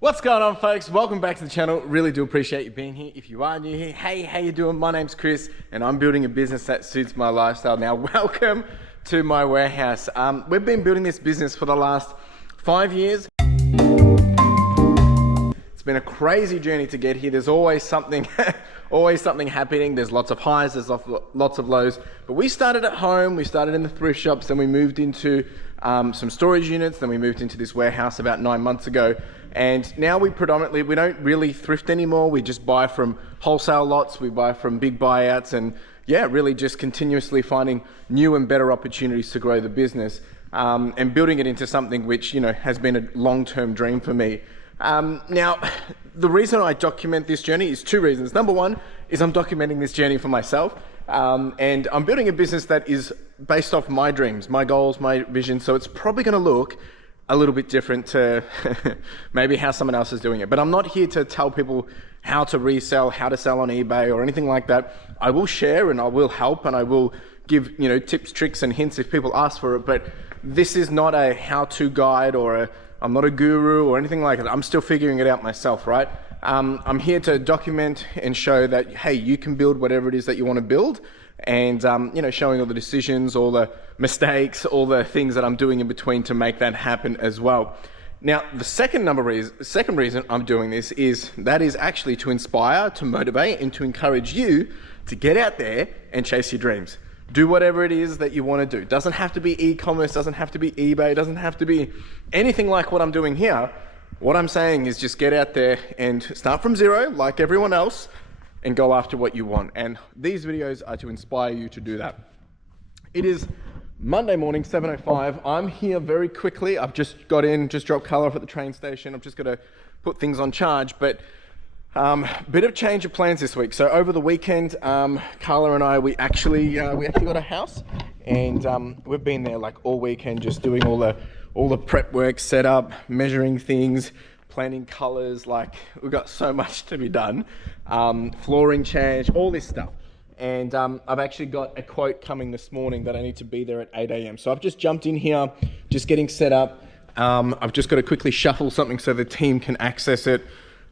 What's going on, folks? Welcome back to the channel. Really do appreciate you being here. If you are new here, hey, how you doing? My name's Chris and I'm building a business that suits my lifestyle. Now, welcome to my warehouse. We've been building this business for the last 5 years. It's been a crazy journey to get here. There's always something happening. There's lots of highs, there's lots of lows. But we started at home, we started in the thrift shops, then we moved into some storage units, then we moved into this warehouse about 9 months ago. And now we don't really thrift anymore. We just buy from wholesale lots, we buy from big buyouts, and yeah, really just continuously finding new and better opportunities to grow the business and building it into something which, you know, has been a long-term dream for me. Now, the reason I document this journey is 2 reasons. Number one is I'm documenting this journey for myself, and I'm building a business that is based off my dreams, my goals, my vision. So it's probably going to look a little bit different to maybe how someone else is doing it. But I'm not here to tell people how to resell, how to sell on eBay or anything like that. I will share and I will help and I will give, you know, tips, tricks and hints if people ask for it. But this is not a how-to guide or I'm not a guru or anything like that. I'm still figuring it out myself, right? I'm here to document and show that, hey, you can build whatever it is that you want to build. And you know, showing all the decisions, all the mistakes, all the things that I'm doing in between to make that happen as well. Now, the second reason I'm doing this is actually to inspire, to motivate, and to encourage you to get out there and chase your dreams. Do whatever it is that you want to do. Doesn't have to be e-commerce, doesn't have to be eBay, doesn't have to be anything like what I'm doing here. What I'm saying is just get out there and start from zero, like everyone else, and go after what you want. And these videos are to inspire you to do that. It is Monday morning, 7:05. I'm here very quickly. I've just got in, just dropped Carla off at the train station. I'm just gonna put things on charge, but bit of change of plans this week. So over the weekend, Carla and I, we actually got a house, and we've been there like all weekend, just doing all the prep work, set up, measuring things, planning colors. Like, we've got so much to be done. Flooring change, all this stuff. And I've actually got a quote coming this morning that I need to be there at 8 a.m. So I've just jumped in here, just getting set up. I've just got to quickly shuffle something so the team can access it.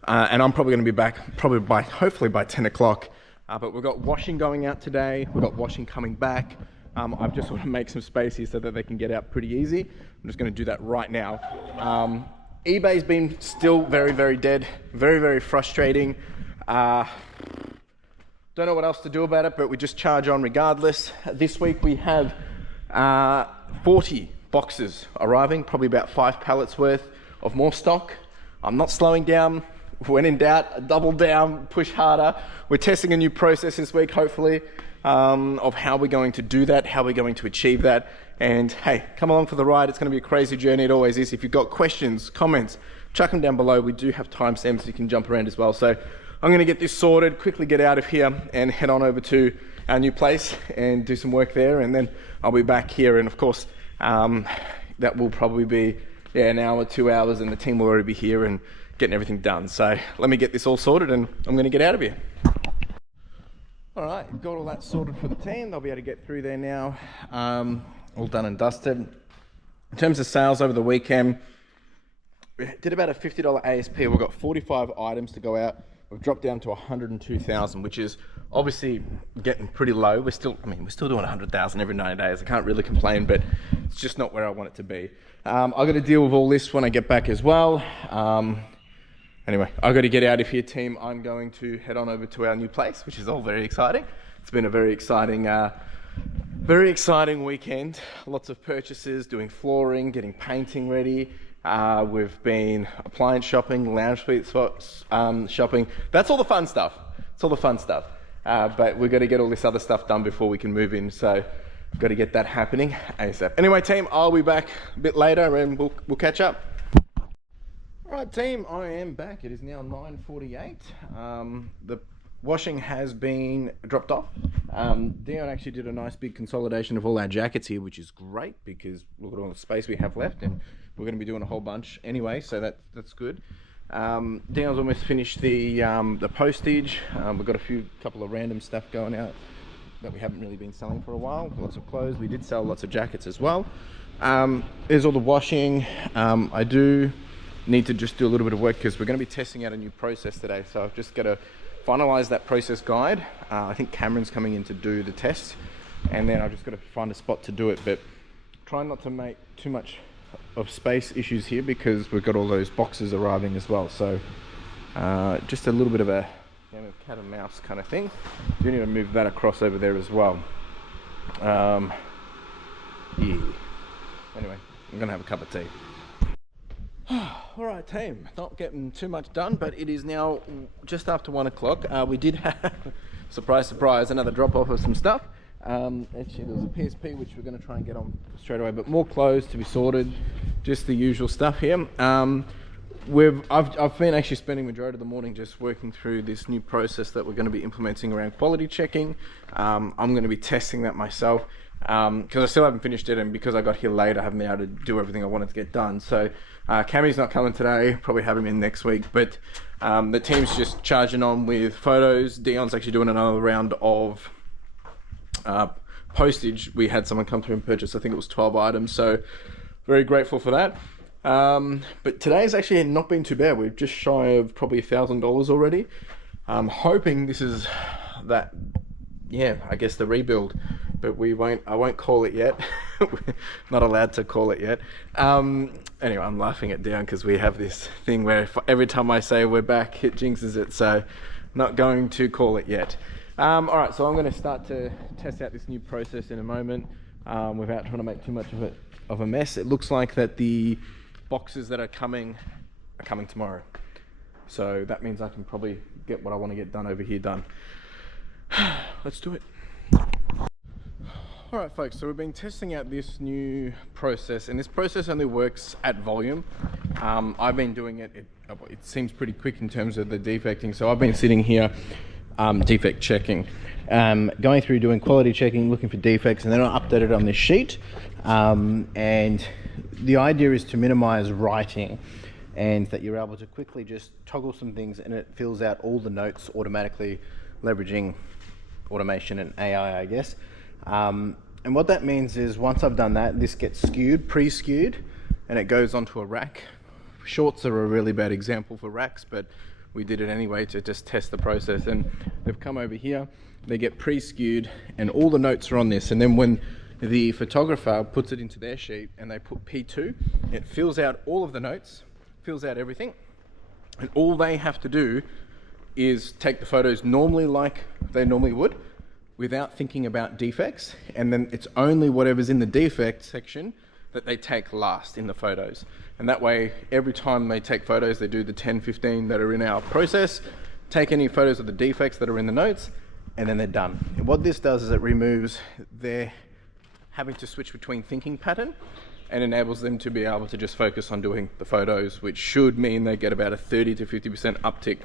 And I'm probably going to be back hopefully by 10 o'clock. But we've got washing going out today. We've got washing coming back. I've just want to make some space here so that they can get out pretty easy. I'm just going to do that right now. eBay's been still very, very dead. Very, very frustrating. Don't know what else to do about it, but we just charge on regardless. This week we have 40 boxes arriving, probably about 5 pallets worth of more stock. I'm not slowing down. When in doubt, double down, push harder. We're testing a new process this week, hopefully, of how we're going to do that, how we're going to achieve that. And hey, come along for the ride. It's going to be a crazy journey. It always is. If you've got questions, comments, chuck them down below. We do have timestamps so you can jump around as well. So I'm going to get this sorted, quickly get out of here and head on over to our new place and do some work there. And then I'll be back here. And of course, that will probably be an hour, 2 hours, and the team will already be here and getting everything done. So let me get this all sorted and I'm going to get out of here. All right, got all that sorted for the team. They'll be able to get through there now. All done and dusted. In terms of sales over the weekend, we did about a $50 ASP. We've got 45 items to go out. We've dropped down to 102,000, which is obviously getting pretty low. We're still doing 100,000 every 90 days. I can't really complain, but it's just not where I want it to be. I've got to deal with all this when I get back as well. Anyway, I've got to get out of here, team. I'm going to head on over to our new place, which is all very exciting. It's been a very exciting weekend. Lots of purchases, doing flooring, getting painting ready. We've been appliance shopping, lounge suite shopping. That's all the fun stuff. It's all the fun stuff. But we've got to get all this other stuff done before we can move in. So we've got to get that happening ASAP. Anyway, team, I'll be back a bit later and we'll catch up. All right, team, I am back. It is now 9:48. The washing has been dropped off. Dion actually did a nice big consolidation of all our jackets here, which is great because look at all the space we have left, and we're going to be doing a whole bunch anyway, so that's good. Dion's almost finished the postage. We've got a couple of random stuff going out that we haven't really been selling for a while. Lots of clothes. We did sell lots of jackets as well. There's all the washing. I do need to just do a little bit of work because we're going to be testing out a new process today. So I've just got to finalize that process guide. I think Cameron's coming in to do the test, and then I've just got to find a spot to do it, but try not to make too much of space issues here because we've got all those boxes arriving as well. So just a little bit of a game of cat and mouse kind of thing. You need to move that across over there as well. Yeah. Anyway, I'm gonna have a cup of tea. All right, team, not getting too much done, but it is now just after 1 o'clock. We did have, surprise, surprise, another drop off of some stuff. Actually, there was a PSP which we're going to try and get on straight away, but more clothes to be sorted, just the usual stuff here. I've been actually spending majority of the morning just working through this new process that we're going to be implementing around quality checking. I'm going to be testing that myself because I still haven't finished it, and because I got here late I haven't been able to do everything I wanted to get done. So Cammy's not coming today, probably have him in next week, but the team's just charging on with photos. Dion's actually doing another round of postage. We had someone come through and purchase, I think it was 12 items, so very grateful for that. But today's actually not been too bad. We're just shy of probably $1,000 already. I'm hoping this is that, yeah, I guess the rebuild, but I won't call it yet. We're not allowed to call it yet. Anyway, I'm laughing at Dion because we have this thing where every time I say we're back, it jinxes it, so not going to call it yet. All right, so I'm going to start to test out this new process in a moment without trying to make too much of a mess. It looks like that the boxes that are coming tomorrow. So that means I can probably get what I want to get done over here done. Let's do it. All right, folks, so we've been testing out this new process, and this process only works at volume. I've been doing it seems pretty quick in terms of the defecting. So I've been sitting here defect checking, going through doing quality checking, looking for defects, and then I'll update it on this sheet. And the idea is to minimize writing, and that you're able to quickly just toggle some things and it fills out all the notes automatically, leveraging automation and AI, I guess. And what that means is once I've done that, this gets skewed, pre-skewed, and it goes onto a rack. Shorts are a really bad example for racks, but we did it anyway to just test the process. And they've come over here, they get pre-skewed, and all the notes are on this. And then when the photographer puts it into their sheet and they put P2, it fills out all of the notes, fills out everything, and all they have to do is take the photos normally like they normally would, without thinking about defects, and then it's only whatever's in the defect section that they take last in the photos. And that way, every time they take photos, they do the 10, 15 that are in our process, take any photos of the defects that are in the notes, and then they're done. And what this does is it removes their having to switch between thinking pattern, and enables them to be able to just focus on doing the photos, which should mean they get about a 30 to 50% uptick.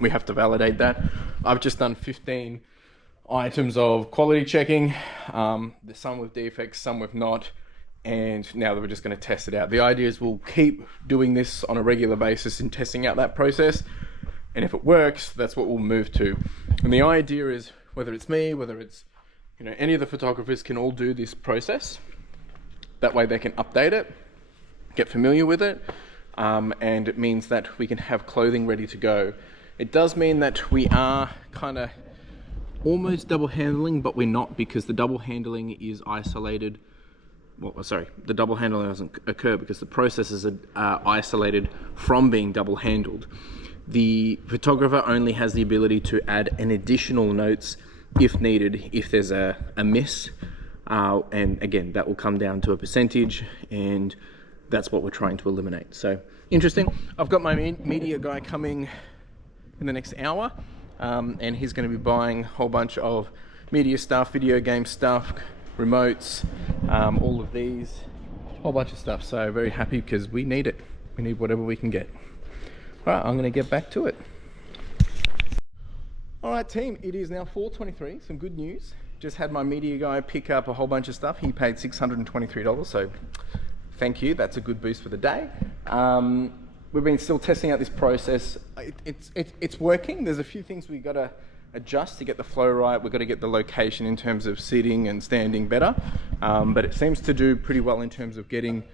We have to validate that. I've just done 15 items of quality checking, there's some with defects, some with not, and now that we're just going to test it out. The idea is we'll keep doing this on a regular basis and testing out that process, and if it works, that's what we'll move to. And the idea is, whether it's me, whether it's any of the photographers, can all do this process. That way they can update it, get familiar with it, and it means that we can have clothing ready to go. It does mean that we are kind of almost double handling, but we're not, because the double handling is isolated. Well, sorry, the double handling doesn't occur because the processes are isolated from being double handled. The photographer only has the ability to add an additional notes if needed, if there's a miss. And again, that will come down to a percentage, and that's what we're trying to eliminate. So interesting. I've got my media guy coming in the next hour. And he's going to be buying a whole bunch of media stuff, video game stuff, remotes, all of these, a whole bunch of stuff. So very happy because we need it. We need whatever we can get. All right, I'm going to get back to it. All right, team, it is now 4:23. Some good news. Just had my media guy pick up a whole bunch of stuff. He paid $623, so thank you. That's a good boost for the day. We've been still testing out this process. It's working. There's a few things we've got to adjust to get the flow right. We've got to get the location in terms of sitting and standing better. But it seems to do pretty well in terms of getting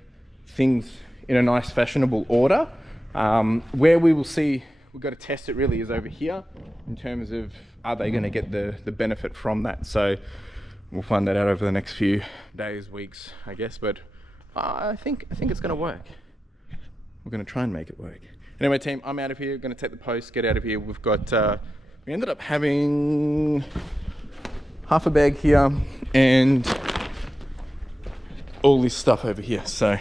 things in a nice fashionable order. Where we will see, we've got to test it really is over here in terms of, are they going to get the benefit from that? So we'll find that out over the next few days, weeks, I guess, but I think it's going to work. We're going to try and make it work. Anyway, team, I'm out of here. Going to take the post, get out of here. We've got, we ended up having half a bag here and all this stuff over here. So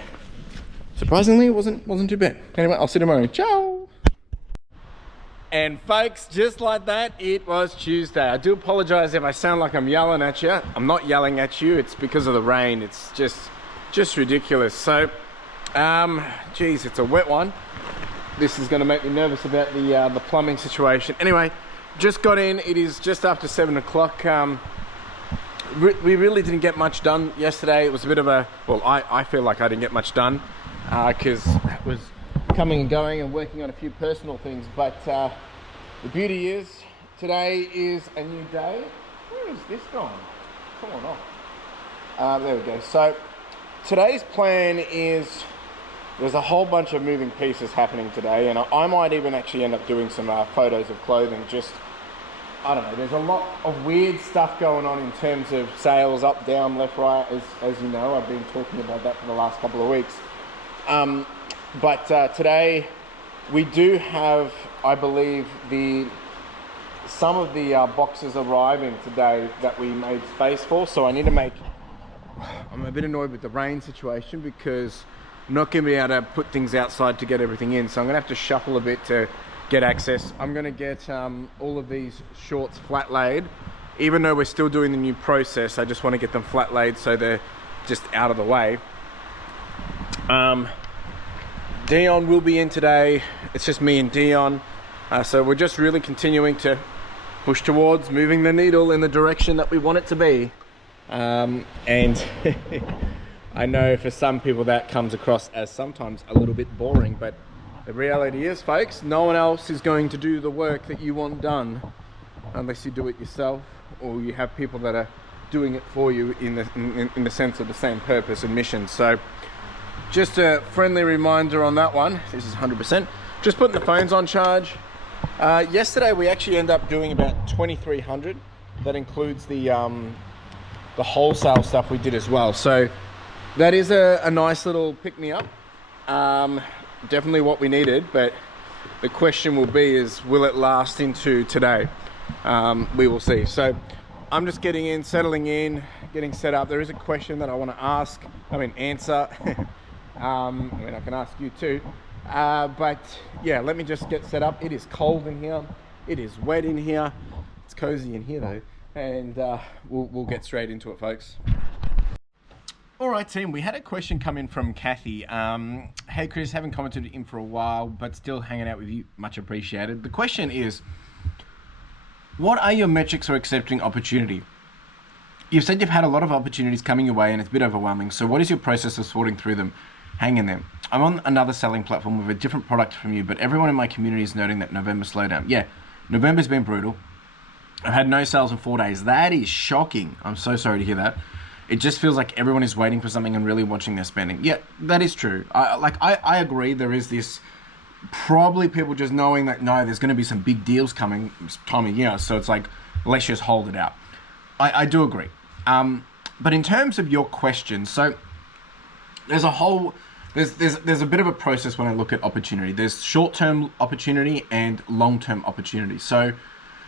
surprisingly, it wasn't too bad. Anyway, I'll see you tomorrow. Ciao. And folks, just like that, it was Tuesday. I do apologize if I sound like I'm yelling at you. I'm not yelling at you. It's because of the rain. It's just ridiculous. So, geez, it's a wet one. This is going to make me nervous about the plumbing situation. Anyway, just got in. It is just after 7 o'clock. We really didn't get much done yesterday. It was a bit of a, well, I feel like I didn't get much done because I was coming and going and working on a few personal things. But the beauty is, today is a new day. Where is this gone? Come on off. There we go. So today's plan is, there's a whole bunch of moving pieces happening today, and I might even actually end up doing some photos of clothing. Just, I don't know, there's a lot of weird stuff going on in terms of sales, up, down, left, right, as you know. I've been talking about that for the last couple of weeks. But today we do have, I believe, some of the boxes arriving today that we made space for. So I need to make, I'm a bit annoyed with the rain situation because I'm not going to be able to put things outside to get everything in. So I'm going to have to shuffle a bit to get access. I'm going to get all of these shorts flat laid. Even though we're still doing the new process, I just want to get them flat laid so they're just out of the way. Dion will be in today. It's just me and Dion. So we're just really continuing to push towards moving the needle in the direction that we want it to be. And I know for some people that comes across as sometimes a little bit boring, but the reality is, folks, no one else is going to do the work that you want done unless you do it yourself, or you have people that are doing it for you in the sense of the same purpose and mission. So just a friendly reminder on that one. This is 100%. Just putting the phones on charge. Yesterday we actually ended up doing about 2,300. That includes the wholesale stuff we did as well. So that is a nice little pick-me-up. Definitely what we needed, but the question will be is, will it last into today? We will see. So I'm just getting in, settling in, getting set up. There is a question that I want to answer. I can ask you too. But yeah, let me just get set up. It is cold in here. It is wet in here. It's cozy in here though. And we'll get straight into it, folks. All right, team, we had a question come in from Kathy. Hey, Chris, haven't commented in for a while, but still hanging out with you. Much appreciated. The question is, what are your metrics for accepting opportunity? You've said you've had a lot of opportunities coming your way and it's a bit overwhelming. So what is your process of sorting through them? Hang in there. I'm on another selling platform with a different product from you, but everyone in my community is noting that November slowdown. Yeah, November's been brutal. I've had no sales in 4 days. That is shocking. I'm so sorry to hear that. It just feels like everyone is waiting for something and really watching their spending. Yeah, that is true. I agree. There is this, probably people just knowing that, no, there's going to be some big deals coming this time of year. So it's like, let's just hold it out. I do agree. But in terms of your question, so there's a bit of a process when I look at opportunity. There's short-term opportunity and long-term opportunity. So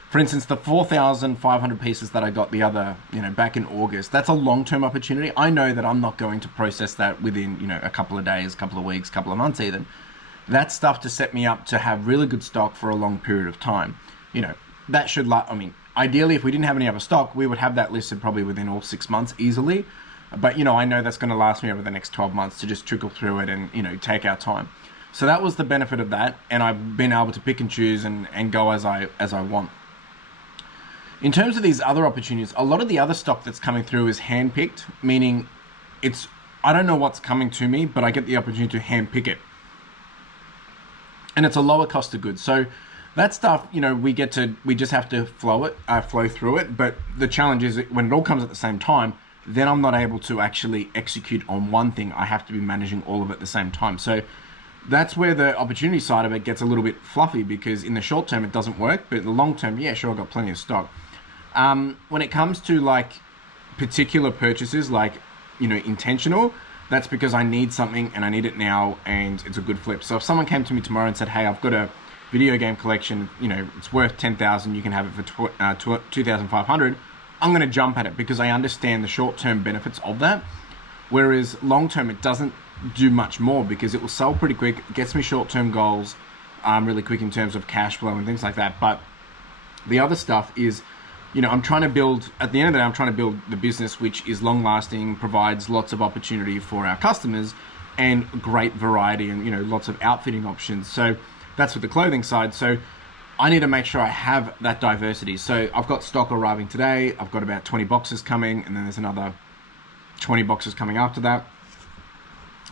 for instance, the 4,500 pieces that I got the other, back in August, that's a long-term opportunity. I know that I'm not going to process that within, a couple of days, couple of weeks, couple of months even. That's stuff to set me up to have really good stock for a long period of time. That should, ideally, if we didn't have any other stock, we would have that listed probably within all 6 months easily. But, I know that's going to last me over the next 12 months to just trickle through it and, take our time. So that was the benefit of that. And I've been able to pick and choose and go as I want. In terms of these other opportunities, a lot of the other stock that's coming through is handpicked, meaning I don't know what's coming to me, but I get the opportunity to handpick it. And it's a lower cost of goods. So that stuff, we just have to flow through it. But the challenge is when it all comes at the same time, then I'm not able to actually execute on one thing. I have to be managing all of it at the same time. So that's where the opportunity side of it gets a little bit fluffy, because in the short term it doesn't work, but in the long term, yeah, sure, I've got plenty of stock. When it comes to like particular purchases, like, you know, intentional, that's because I need something and I need it now and it's a good flip. So if someone came to me tomorrow and said, hey, I've got a video game collection, you know, it's worth 10,000, you can have it for 2,500, I'm going to jump at it because I understand the short-term benefits of that. Whereas long-term, it doesn't do much more because it will sell pretty quick. It gets me short-term goals really quick in terms of cash flow and things like that. But the other stuff is, you know, I'm trying to build, at the end of the day, I'm trying to build the business which is long-lasting, provides lots of opportunity for our customers and great variety and, you know, lots of outfitting options. So that's with the clothing side. So I need to make sure I have that diversity. So I've got stock arriving today. I've got about 20 boxes coming, and then there's another 20 boxes coming after that.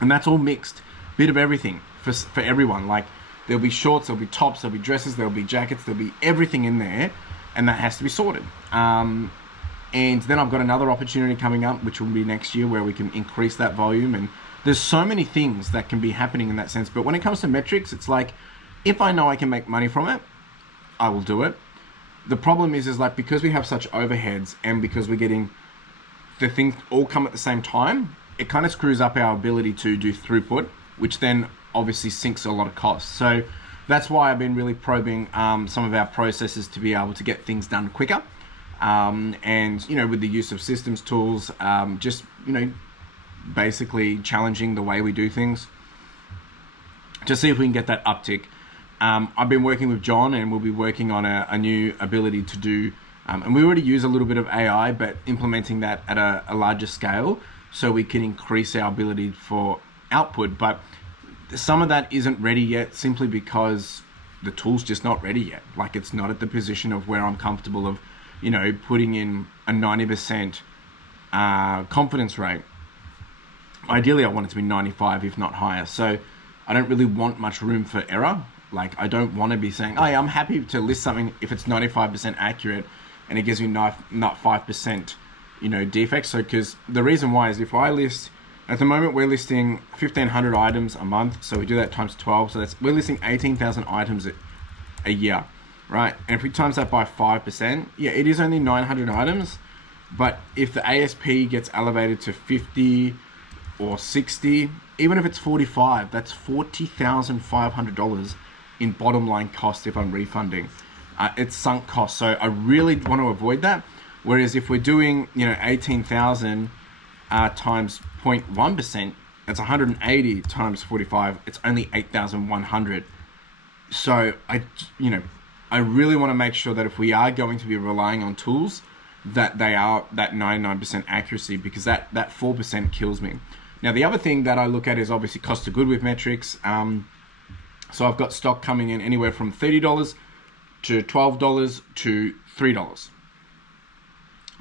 And that's all mixed, bit of everything for everyone. Like there'll be shorts, there'll be tops, there'll be dresses, there'll be jackets, there'll be everything in there, and that has to be sorted. And then I've got another opportunity coming up, which will be next year, where we can increase that volume. And there's so many things that can be happening in that sense. But when it comes to metrics, it's like, if I know I can make money from it, I will do it. The problem is like, because we have such overheads and because we're getting the things all come at the same time, it kind of screws up our ability to do throughput, which then obviously sinks a lot of costs. So that's why I've been really probing some of our processes to be able to get things done quicker. And, you know, with the use of systems tools, just, you know, basically challenging the way we do things to see if we can get that uptick. I've been working with John, and we'll be working on a new ability to do, and we already use a little bit of AI, but implementing that at a larger scale so we can increase our ability for output. But some of that isn't ready yet, simply because the tool's just not ready yet. Like, it's not at the position of where I'm comfortable of, you know, putting in a 90% confidence rate. Ideally, I want it to be 95, if not higher. So I don't really want much room for error. Like, I don't want to be saying, oh yeah, I'm happy to list something if it's 95% accurate and it gives me not 5%, you know, defects. So, because the reason why is, if I list, at the moment we're listing 1,500 items a month. So we do that times 12. So we're listing 18,000 items a year, right? And if we times that by 5%, yeah, it is only 900 items. But if the ASP gets elevated to 50 or 60, even if it's 45, that's $40,500 in bottom line cost if I'm refunding. It's sunk cost. So I really want to avoid that. Whereas if we're doing, you know, 18,000 times 0.1%, that's 180 times 45. It's only 8,100. So I really want to make sure that if we are going to be relying on tools, that they are that 99% accuracy, because that 4% kills me. Now, the other thing that I look at is obviously cost of good with metrics. So I've got stock coming in anywhere from $30 to $12 to $3.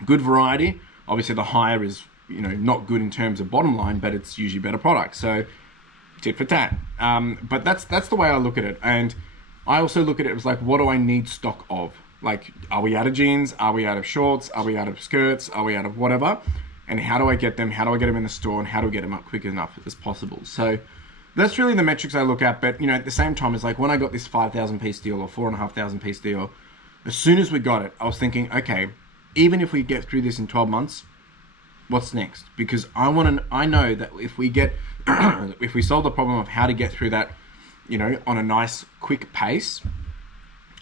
Good variety. Obviously, the higher is, you know, not good in terms of bottom line, but it's usually better product. So tit for tat. But that's the way I look at it. And I also look at it as like, what do I need stock of? Like, are we out of jeans? Are we out of shorts? Are we out of skirts? Are we out of whatever? And how do I get them? How do I get them in the store? And how do I get them up quick enough as possible? So that's really the metrics I look at. But, you know, at the same time, it's like when I got this 5,000 piece deal or 4,500 piece deal, as soon as we got it, I was thinking, okay, even if we get through this in 12 months, what's next? Because I know that if we get, if we solve the problem of how to get through that, you know, on a nice quick pace,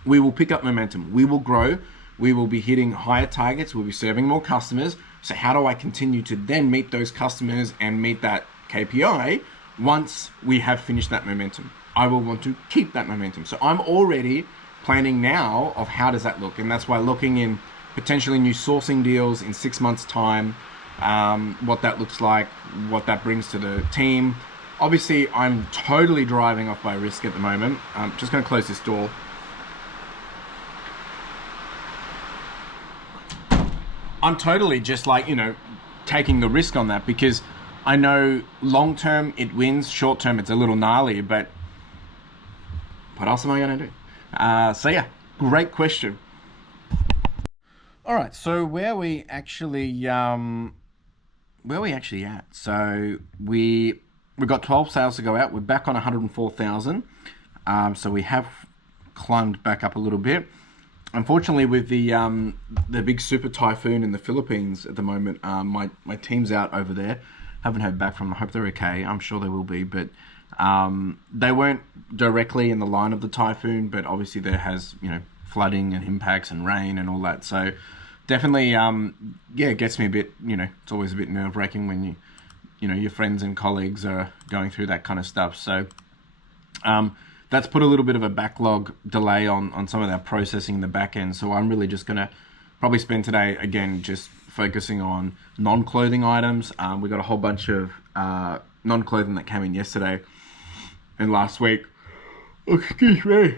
we will pick up momentum. We will grow. We will be hitting higher targets. We'll be serving more customers. So how do I continue to then meet those customers and meet that KPI once we have finished that momentum? I will want to keep that momentum. So I'm already planning now of how does that look? And that's why looking in potentially new sourcing deals in 6 months' time, what that looks like, what that brings to the team. Obviously, I'm totally driving off my risk at the moment. I'm just going to close this door. I'm totally just like, you know, taking the risk on that, because I know long term it wins, short term it's a little gnarly, but what else am I going to do? So yeah, great question. All right, so where we actually where are we actually at? So we've got 12 sales to go out. We're back on 104,000. So we have climbed back up a little bit. Unfortunately, with the big super typhoon in the Philippines at the moment, my team's out over there. Haven't heard back from them. I hope they're okay. I'm sure they will be, but they weren't directly in the line of the typhoon, but obviously there has, flooding and impacts and rain and all that. So definitely, it gets me a bit, it's always a bit nerve-wracking when your friends and colleagues are going through that kind of stuff. So that's put a little bit of a backlog delay on some of our processing in the back end. So I'm really just going to probably spend today, again, just focusing on non-clothing items. We got a whole bunch of non-clothing that came in yesterday and last week. Excuse me.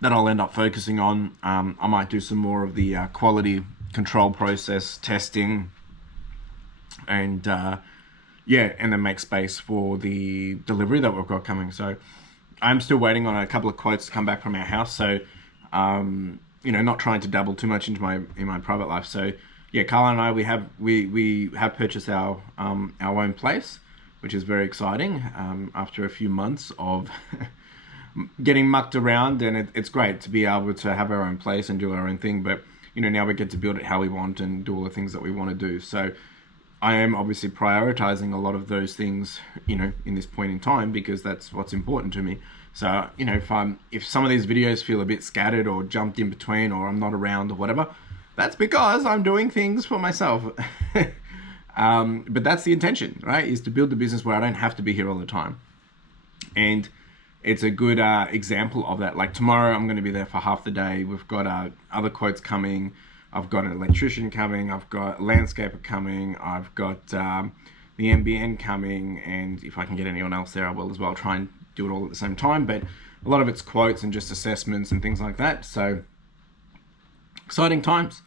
That I'll end up focusing on. I might do some more of the quality control process testing, and and then make space for the delivery that we've got coming. So I'm still waiting on a couple of quotes to come back from our house. So not trying to dabble too much into my private life. So yeah, Carla and I, we have purchased our own place, which is very exciting. After a few months of getting mucked around, and it's great to be able to have our own place and do our own thing. But now we get to build it how we want and do all the things that we want to do. So I am obviously prioritizing a lot of those things, in this point in time, because that's what's important to me. So, if some of these videos feel a bit scattered or jumped in between, or I'm not around or whatever, that's because I'm doing things for myself. But that's the intention, right? Is to build a business where I don't have to be here all the time. And it's a good example of that. Like tomorrow, I'm going to be there for half the day. We've got other quotes coming. I've got an electrician coming. I've got a landscaper coming. I've got the MBN coming. And if I can get anyone else there, I will as well. Try and do it all at the same time. But a lot of it's quotes and just assessments and things like that. So exciting times.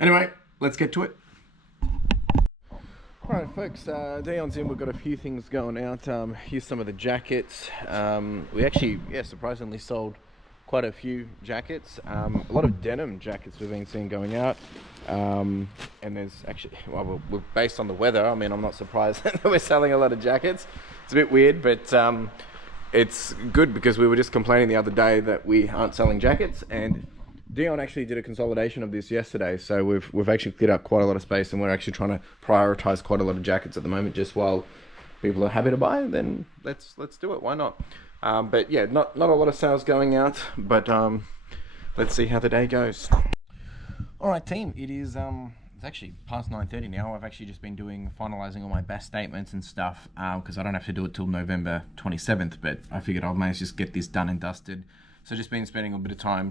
Anyway, let's get to it. All right, folks, Dion's in. We've got a few things going out. Here's some of the jackets. We actually, surprisingly sold quite a few jackets. A lot of denim jackets we've been seeing going out. And there's actually, we're based on the weather. I mean, I'm not surprised that we're selling a lot of jackets. It's a bit weird, but it's good because we were just complaining the other day that we aren't selling jackets, and Dion actually did a consolidation of this yesterday, so we've actually cleared up quite a lot of space, and we're actually trying to prioritize quite a lot of jackets at the moment. Just while people are happy to buy, then let's do it. Why not? But yeah, not a lot of sales going out, but let's see how the day goes. All right, team. It is it's actually past 9:30 now. I've actually just been finalizing all my BAS statements and stuff because I don't have to do it till November 27th. But I figured I might just get this done and dusted. So just been spending the time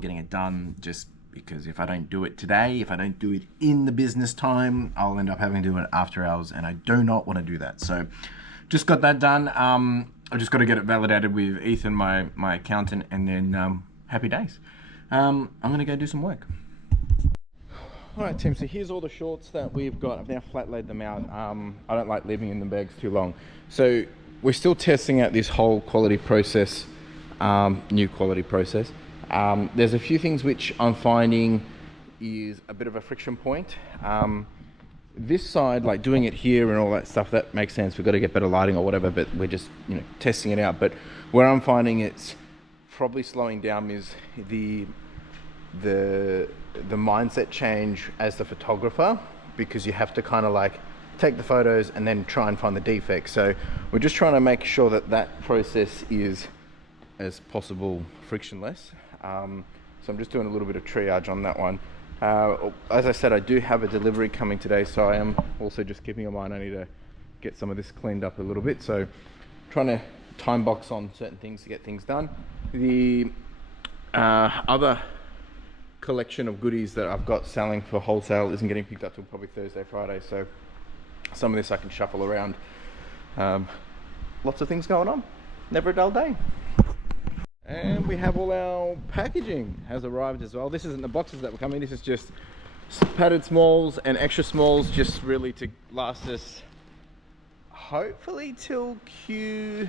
getting it done, just because if I don't do it today, if I don't do it in the business time, I'll end up having to do it after hours, and I do not want to do that. So just got that done. I've just got to get it validated with Ethan, my accountant, and then happy days. I'm going to go do some work. All right, Tim, so here's all the shorts that we've got. I've now flat laid them out. I don't like leaving in the bags too long. So we're still testing out this whole quality process, new quality process. There's a few things which I'm finding is a bit of a friction point. This side, like doing it here and all that stuff, that makes sense. We've got to get better lighting or whatever, but we're just, testing it out. But where I'm finding it's probably slowing down is the mindset change as the photographer, because you have to kind of like take the photos and then try and find the defects. So we're just trying to make sure that process is as possible frictionless. So I'm just doing a little bit of triage on that one. As I said, I do have a delivery coming today, so I am also just keeping in mind I need to get some of this cleaned up a little bit. So trying to time box on certain things to get things done. The other collection of goodies that I've got selling for wholesale isn't getting picked up till probably Thursday, Friday. So some of this I can shuffle around. Lots of things going on. Never a dull day. And we have all our packaging has arrived as well. This isn't the boxes that were coming. This is just padded smalls and extra smalls, just really to last us hopefully till Q1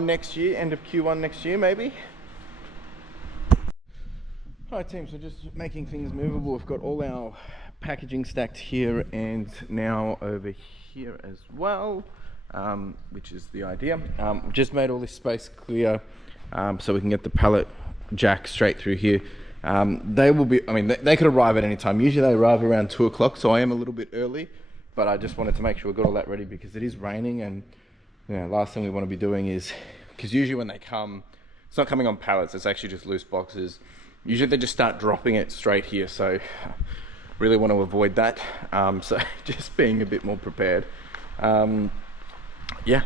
next year, end of Q1 next year maybe. Alright team, so just making things movable. We've got all our packaging stacked here and now over here as well, which is the idea. Just made all this space clear so we can get the pallet jack straight through here. They will be, I mean, they could arrive at any time. Usually they arrive around 2 o'clock, so I am a little bit early, but I just wanted to make sure we got all that ready because it is raining, and you know, last thing we want to be doing is, because usually when they come, it's not coming on pallets, it's actually just loose boxes. Usually they just start dropping it straight here, so really want to avoid that. So just being a bit more prepared. Yeah.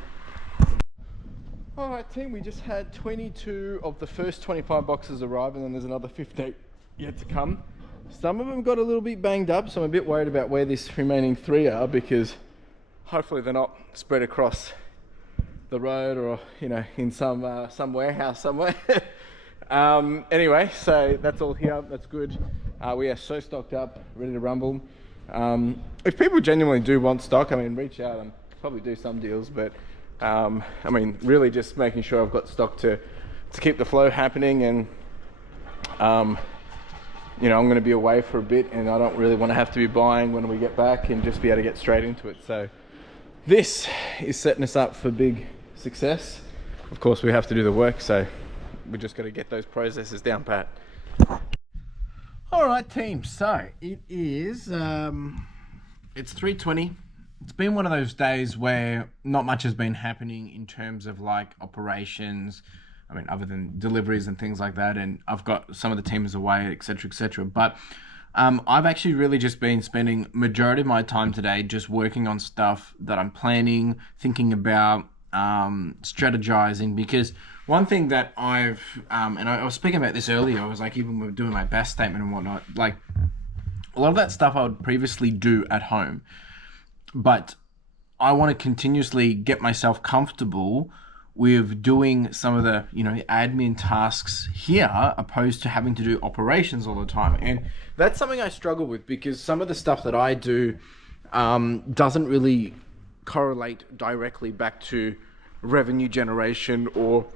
All right, team, we just had 22 of the first 25 boxes arrive, and then there's another 15 yet to come. Some of them got a little bit banged up, so I'm a bit worried about where this remaining 3 are, because hopefully they're not spread across the road or, you know, in some warehouse somewhere. Anyway, so that's all here. That's good. We are so stocked up, ready to rumble. If people genuinely do want stock, I mean, reach out and probably do some deals, but I mean, really just making sure I've got stock to keep the flow happening. And you know, I'm going to be away for a bit, and I don't really want to have to be buying when we get back, and just be able to get straight into it. So this is setting us up for big success. Of course, we have to do the work, so we just got to get those processes down pat. All right, team. So it is. It's 3:20. It's been one of those days where not much has been happening in terms of like operations. I mean, other than deliveries and things like that. And I've got some of the teams away, etc., etc. But I've actually really just been spending majority of my time today just working on stuff that I'm planning, thinking about, strategizing. Because one thing that I've, and I was speaking about this earlier, I was like, even with doing my best statement and whatnot, like a lot of that stuff I would previously do at home. But I want to continuously get myself comfortable with doing some of the, you know, admin tasks here, opposed to having to do operations all the time. And that's something I struggle with, because some of the stuff that I do doesn't really correlate directly back to revenue generation or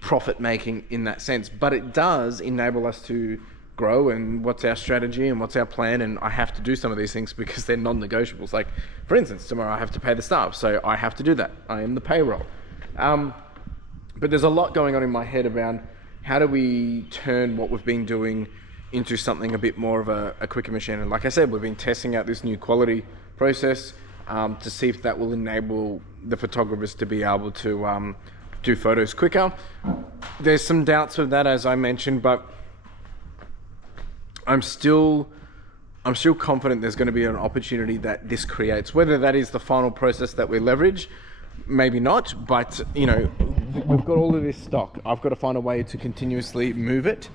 profit making in that sense, but it does enable us to grow, and what's our strategy and what's our plan. And I have to do some of these things because they're non-negotiables. Like, for instance, tomorrow I have to pay the staff, so I have to do that. I am the payroll. But there's a lot going on in my head around how do we turn what we've been doing into something a bit more of a quicker machine. And like I said, we've been testing out this new quality process to see if that will enable the photographers to be able to do photos quicker. There's some doubts with that, as I mentioned, but I'm still confident there's going to be an opportunity that this creates. Whether that is the final process that we leverage, maybe not, but you know, we've got all of this stock. I've got to find a way to continuously move it.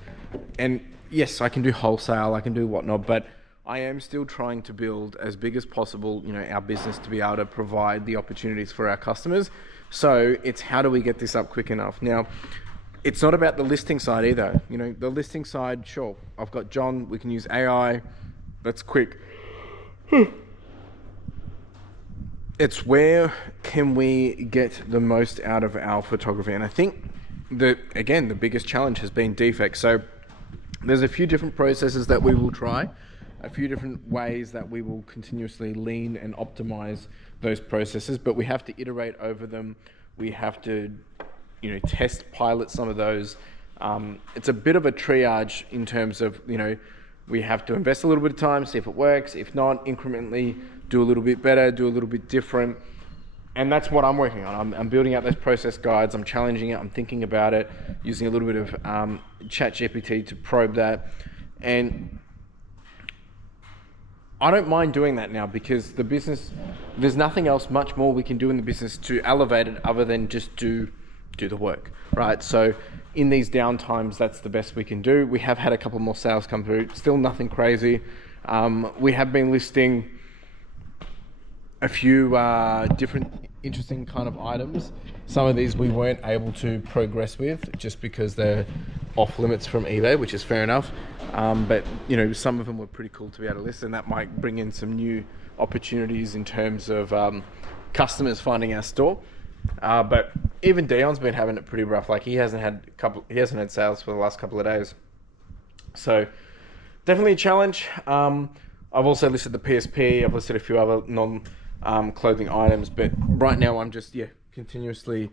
And yes, I can do wholesale, I can do whatnot, but I am still trying to build as big as possible, you know, our business to be able to provide the opportunities for our customers. So it's how do we get this up quick enough? Now, it's not about the listing side either. You know, the listing side, sure, I've got John, we can use AI, that's quick. It's where can we get the most out of our photography? And I think that, again, the biggest challenge has been defects. So there's a few different processes that we will try, a few different ways that we will continuously lean and optimize those processes, but we have to iterate over them. We have to, you know, test pilot some of those. It's a bit of a triage in terms of, you know, we have to invest a little bit of time, see if it works. If not, incrementally do a little bit better, do a little bit different. And that's what I'm working on. I'm building out those process guides. I'm challenging it. I'm thinking about it, using a little bit of ChatGPT to probe that. And I don't mind doing that now, because the business, there's nothing else much more we can do in the business to elevate it other than just do the work, right? So in these downtimes, that's the best we can do. We have had a couple more sales come through, still nothing crazy. We have been listing a few different interesting kind of items. Some of these we weren't able to progress with just because they're off limits from eBay, which is fair enough. But you know, some of them were pretty cool to be able to list, and that might bring in some new opportunities in terms of customers finding our store. But even Dion's been having it pretty rough. Like he hasn't had sales for the last couple of days. So definitely a challenge. I've also listed the PSP. I've listed a few other non-clothing items, but right now I'm just continuously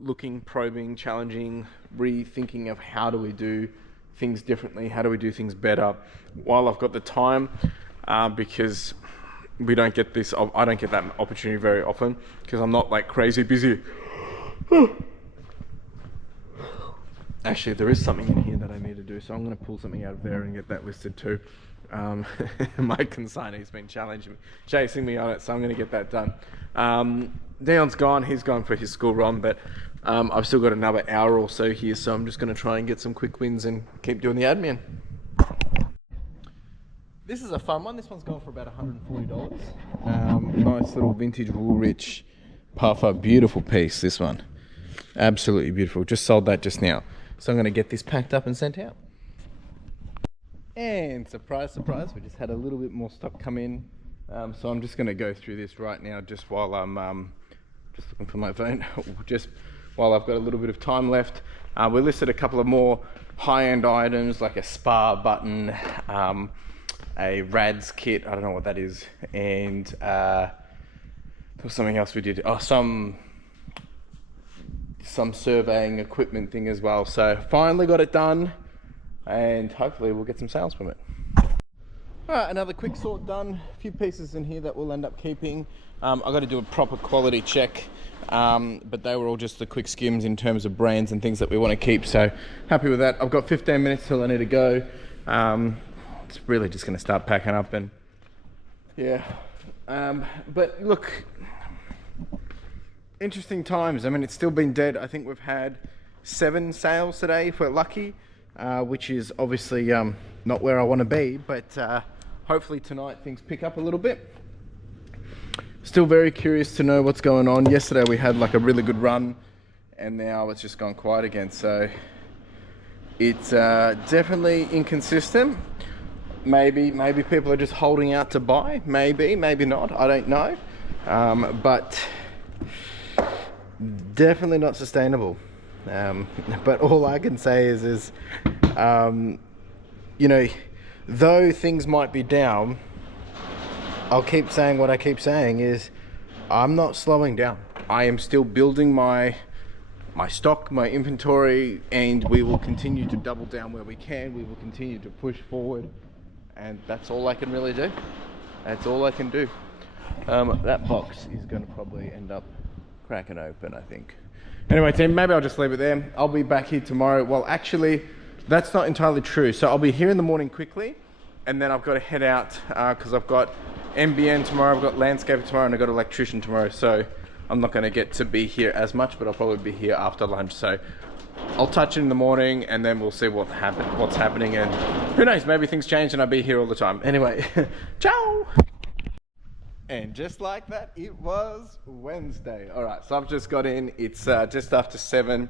looking, probing, challenging, rethinking of how do we do things differently, how do we do things better while I've got the time, because we don't get this. I don't get that opportunity very often because I'm not like crazy busy. Actually, there is something in here that I need to do, so I'm going to pull something out of there and get that listed too. My consignee's been chasing me on it, so I'm going to get that done. Dion's gone, he's gone for his school run, but I've still got another hour or so here, so I'm just going to try and get some quick wins and keep doing the admin. This is a fun one. This one's going for about $140. Nice little vintage Woolrich puffer, beautiful piece, this one. Absolutely beautiful. Just sold that just now. So I'm going to get this packed up and sent out. And surprise, surprise, we just had a little bit more stock come in. So I'm just going to go through this right now just while I'm just looking for my phone, just while I've got a little bit of time left. We listed a couple of more high-end items like a spa button, a RADS kit, I don't know what that is, and there was something else we did. Oh, some surveying equipment thing as well. So finally got it done, and hopefully we'll get some sales from it. All right, another quick sort done. A few pieces in here that we'll end up keeping. I've got to do a proper quality check, but they were all just the quick skims in terms of brands and things that we want to keep. So happy with that. I've got 15 minutes till I need to go. It's really just going to start packing up and yeah. But look, interesting times. I mean, it's still been dead. I think we've had 7 sales today if we're lucky, which is obviously not where I want to be, but hopefully tonight things pick up a little bit. Still very curious to know what's going on. Yesterday we had like a really good run and now it's just gone quiet again. So it's definitely inconsistent. Maybe people are just holding out to buy. Maybe not. I don't know. But definitely not sustainable. But all I can say is you know, though things might be down, I'll keep saying what I keep saying is I'm not slowing down. I am still building my stock, my inventory, and we will continue to double down where we can. We will continue to push forward, and that's all I can really do. That's all I can do. That box is going to probably end up cracking open, I think. Anyway, team, maybe I'll just leave it there. I'll be back here tomorrow. Well, actually, that's not entirely true. So I'll be here in the morning quickly, and then I've got to head out because I've got MBN tomorrow, I've got landscaper tomorrow, and I've got electrician tomorrow. So I'm not going to get to be here as much, but I'll probably be here after lunch. So I'll touch it in the morning, and then we'll see what's happening, and who knows, maybe things change and I'll be here all the time. Anyway, ciao! And just like that, it was Wednesday. All right, so I've just got in. It's just after 7.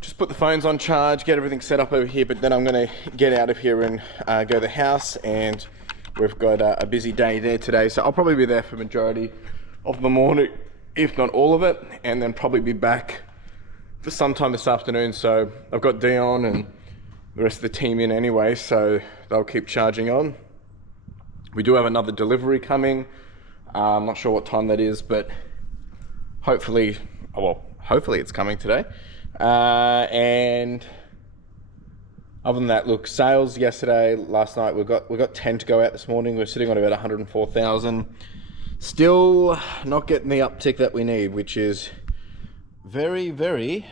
Just put the phones on charge, get everything set up over here, but then I'm going to get out of here and go to the house, and we've got a busy day there today. So I'll probably be there for the majority of the morning, if not all of it, and then probably be back for sometime this afternoon. So I've got Dion and the rest of the team in anyway, so they'll keep charging on. We do have another delivery coming. I'm not sure what time that is, but hopefully it's coming today. And other than that, look, sales yesterday, last night, we got 10 to go out this morning. We're sitting on about 104,000. Still not getting the uptick that we need, which is very, very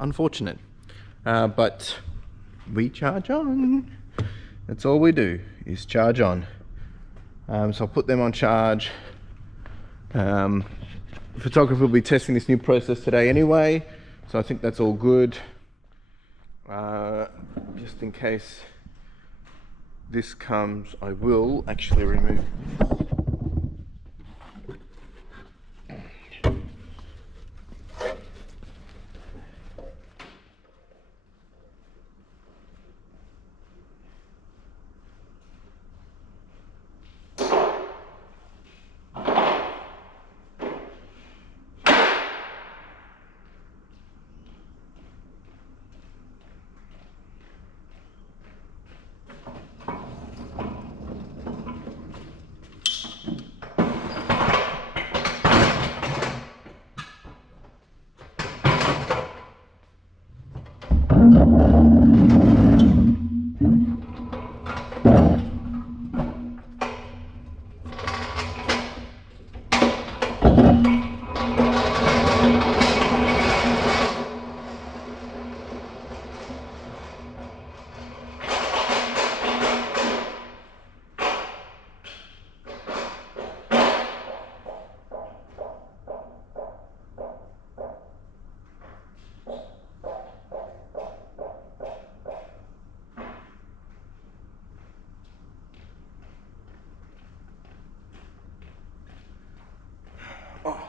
unfortunate. But we charge on. That's all we do, is charge on. So I'll put them on charge. Photographer will be testing this new process today anyway, so I think that's all good. Just in case this comes, I will actually remove this. Oh,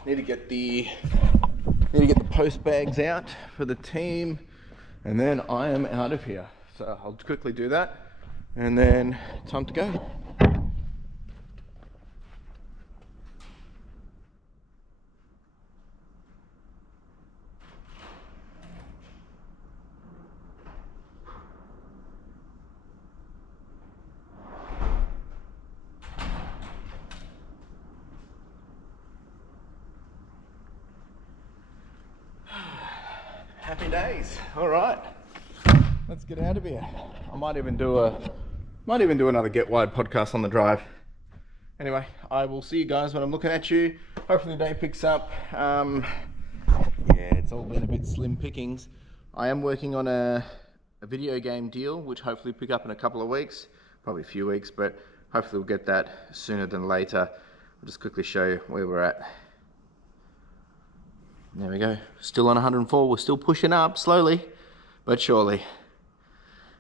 need to get the post bags out for the team, and then I am out of here. So I'll quickly do that, and then time to go. Happy days. All right, let's get out of here. I might even do another Get Wired podcast on the drive. Anyway, I will see you guys when I'm looking at you. Hopefully the day picks up. Yeah, it's all been a bit slim pickings. I am working on a video game deal, which hopefully pick up in a couple of weeks, probably a few weeks, but hopefully we'll get that sooner than later. I'll just quickly show you where we're at. There we go, still on 104, we're still pushing up, slowly, but surely.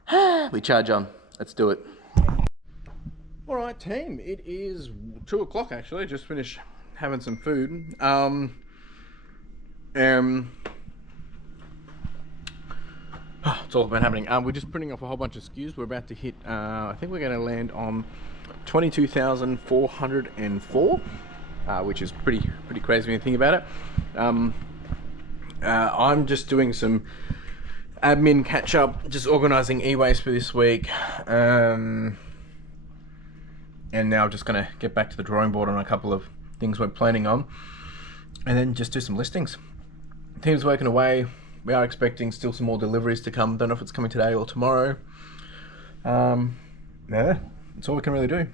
We charge on, let's do it. All right, team, it is 2 o'clock actually, just finished having some food. It's all been happening. We're just printing off a whole bunch of SKUs. We're about to hit, I think we're gonna land on 22,404. Which is pretty crazy when you think about it. I'm just doing some admin catch up, just organizing e-waste for this week, and now just gonna get back to the drawing board on a couple of things we're planning on, and then just do some listings. Team's working away. We are expecting still some more deliveries to come. Don't know if it's coming today or tomorrow. Yeah, that's all we can really do.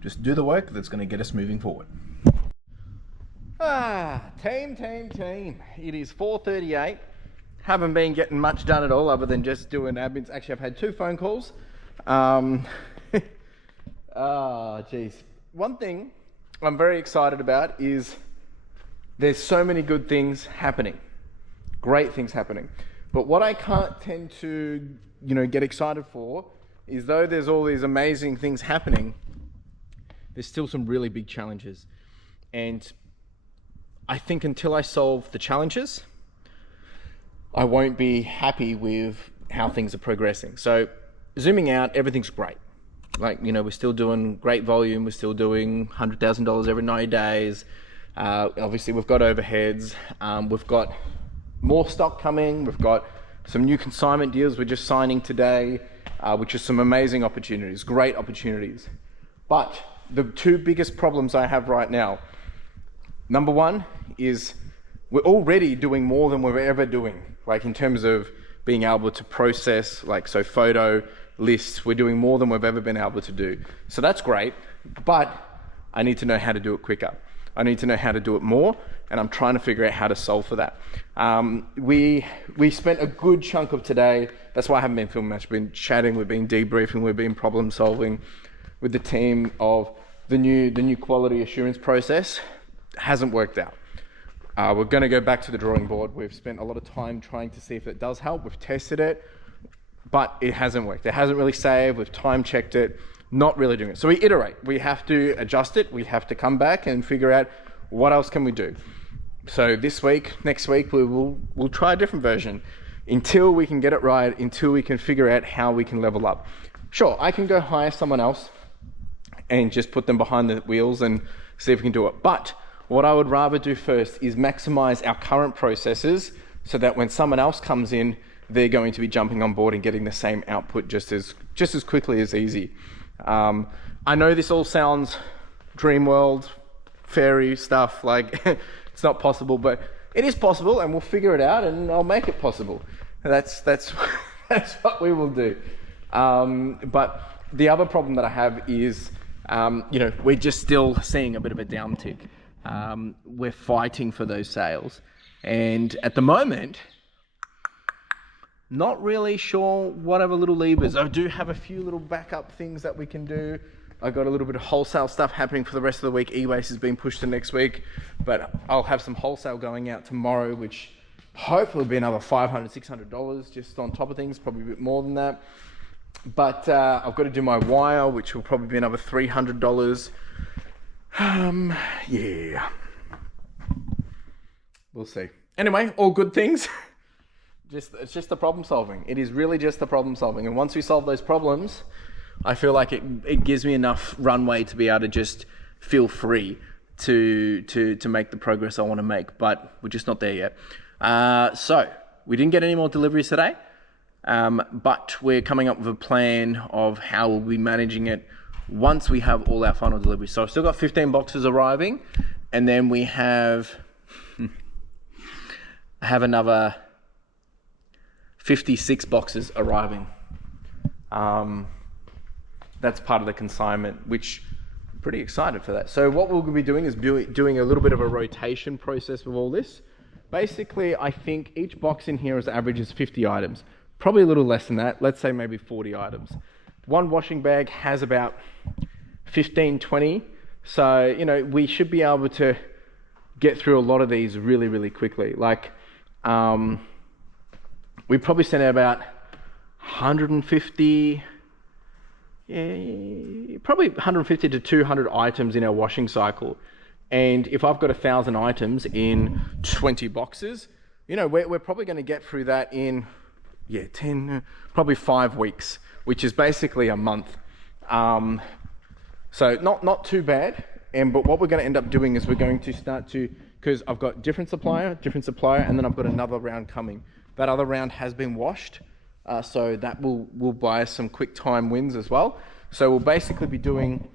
Just do the work that's going to get us moving forward. Team. It is 4:38. Haven't been getting much done at all other than just doing admins. Actually, I've had 2 phone calls. Geez. One thing I'm very excited about is there's so many good things happening. Great things happening. But what I can't tend to, get excited for is though there's all these amazing things happening, there's still some really big challenges. And I think until I solve the challenges, I won't be happy with how things are progressing. So zooming out, everything's great. Like, we're still doing great volume. We're still doing $100,000 every 90 days. Obviously we've got overheads. We've got more stock coming. We've got some new consignment deals we're just signing today, which is some amazing opportunities, great opportunities. But the 2 biggest problems I have right now, number 1 is we're already doing more than we're ever doing, like in terms of being able to process, so photo lists, we're doing more than we've ever been able to do. So that's great, but I need to know how to do it quicker. I need to know how to do it more, and I'm trying to figure out how to solve for that. We spent a good chunk of today, that's why I haven't been filming much, we've been chatting, we've been debriefing, we've been problem solving with the team of the new quality assurance process. Hasn't worked out. We're going to go back to the drawing board. We've spent a lot of time trying to see if it does help. We've tested it, but it hasn't worked. It hasn't really saved. We've time checked it, not really doing it. So we iterate. We have to adjust it. We have to come back and figure out what else can we do. So this week, next week, we'll try a different version until we can get it right, until we can figure out how we can level up. Sure, I can go hire someone else and just put them behind the wheels and see if we can do it. But what I would rather do first is maximize our current processes so that when someone else comes in, they're going to be jumping on board and getting the same output just as quickly as easy. I know this all sounds dream world, fairy stuff, like it's not possible, but it is possible, and we'll figure it out and I'll make it possible. That's That's what we will do. But the other problem that I have is, you know, we're just still seeing a bit of a downtick. We're fighting for those sales. And at the moment, not really sure what other little levers. I do have a few little backup things that we can do. I got a little bit of wholesale stuff happening for the rest of the week. E-waste is being pushed to next week, but I'll have some wholesale going out tomorrow, which hopefully will be another $500, $600 just on top of things, probably a bit more than that. But I've got to do my wire, which will probably be another $300. Yeah, we'll see. Anyway, all good things. It's just the problem solving. It is really just the problem solving. And once we solve those problems, I feel like it gives me enough runway to be able to just feel free to make the progress I want to make, but we're just not there yet. So we didn't get any more deliveries today, but we're coming up with a plan of how we'll be managing it once we have all our final deliveries. So I've still got 15 boxes arriving, and then we have another 56 boxes arriving. That's part of the consignment, which I'm pretty excited for that. So what we'll be doing is doing a little bit of a rotation process with all this. Basically, I think each box in here averages 50 items. Probably a little less than that. Let's say maybe 40 items. One washing bag has about 15, 20. So, you know, we should be able to get through a lot of these really, really quickly. Like, we probably sent out about 150, probably 150 to 200 items in our washing cycle. And if I've got 1,000 items in 20 boxes, you know, we're probably going to get through that in, probably 5 weeks, which is basically a month. So not too bad. But what we're going to end up doing is we're going to start to, because I've got different supplier, and then I've got another round coming. That other round has been washed, so that will buy us some quick time wins as well. So we'll basically be doing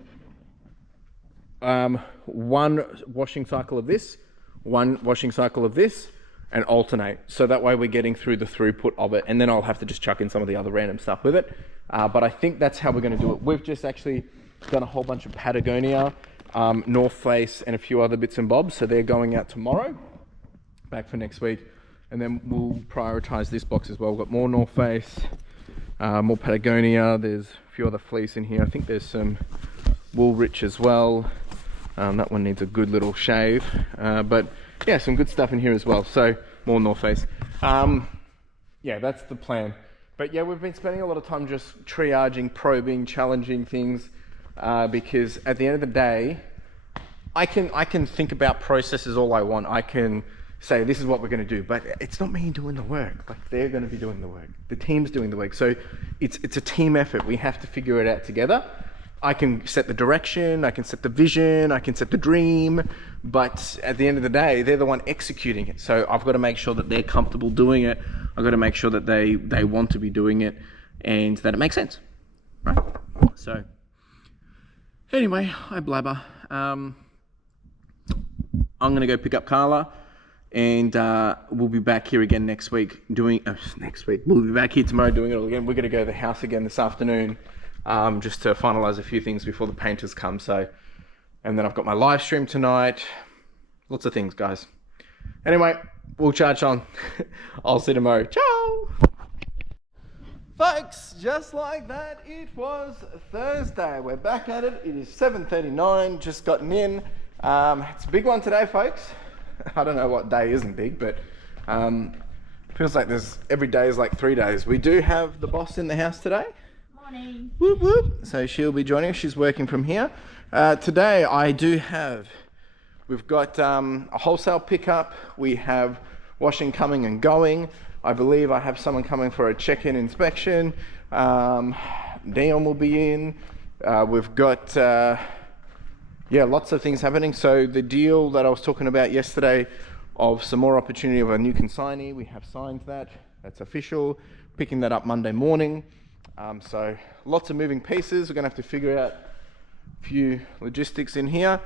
one washing cycle of this, one washing cycle of this, and alternate. So that way we're getting through the throughput of it, and then I'll have to just chuck in some of the other random stuff with it. But I think that's how we're going to do it. We've just actually done a whole bunch of Patagonia, North Face, and a few other bits and bobs. So they're going out tomorrow, back for next week. And then we'll prioritize this box as well. We've got more North Face, more Patagonia. There's a few other fleece in here. I think there's some Woolrich as well. That one needs a good little shave. But yeah, some good stuff in here as well. So more North Face. Yeah, that's the plan. But yeah, we've been spending a lot of time just triaging, probing, challenging things. Because at the end of the day, I can think about processes all I want. I can say this is what we're going to do, but it's not me doing the work. Like, they're going to be doing the work. The team's doing the work. So it's a team effort. We have to figure it out together. I can set the direction, I can set the vision, I can set the dream, but at the end of the day, they're the one executing it. So I've got to make sure that they're comfortable doing it. I've got to make sure that they want to be doing it and that it makes sense, right? So anyway, I blabber. I'm going to go pick up Carla. And we'll be back here again next week we'll be back here tomorrow doing it all again. We're going to go to the house again this afternoon, just to finalize a few things before the painters come. So, and then I've got my live stream tonight. Lots of things, guys. Anyway, we'll charge on. I'll see you tomorrow. Ciao! Folks, just like that, it was Thursday. We're back at it. It is 7:39, just gotten in. It's a big one today, folks. I don't know what day isn't big, but feels like every day is like 3 days. We do have the boss in the house today. Morning. Whoop, whoop. So she'll be joining us. She's working from here. Today we've got a wholesale pickup. We have washing coming and going. I believe I have someone coming for a check-in inspection. Dion will be in. We've got lots of things happening. So the deal that I was talking about yesterday of some more opportunity of a new consignee, we have signed that. That's official. Picking that up Monday morning. So lots of moving pieces. We're going to have to figure out a few logistics in here.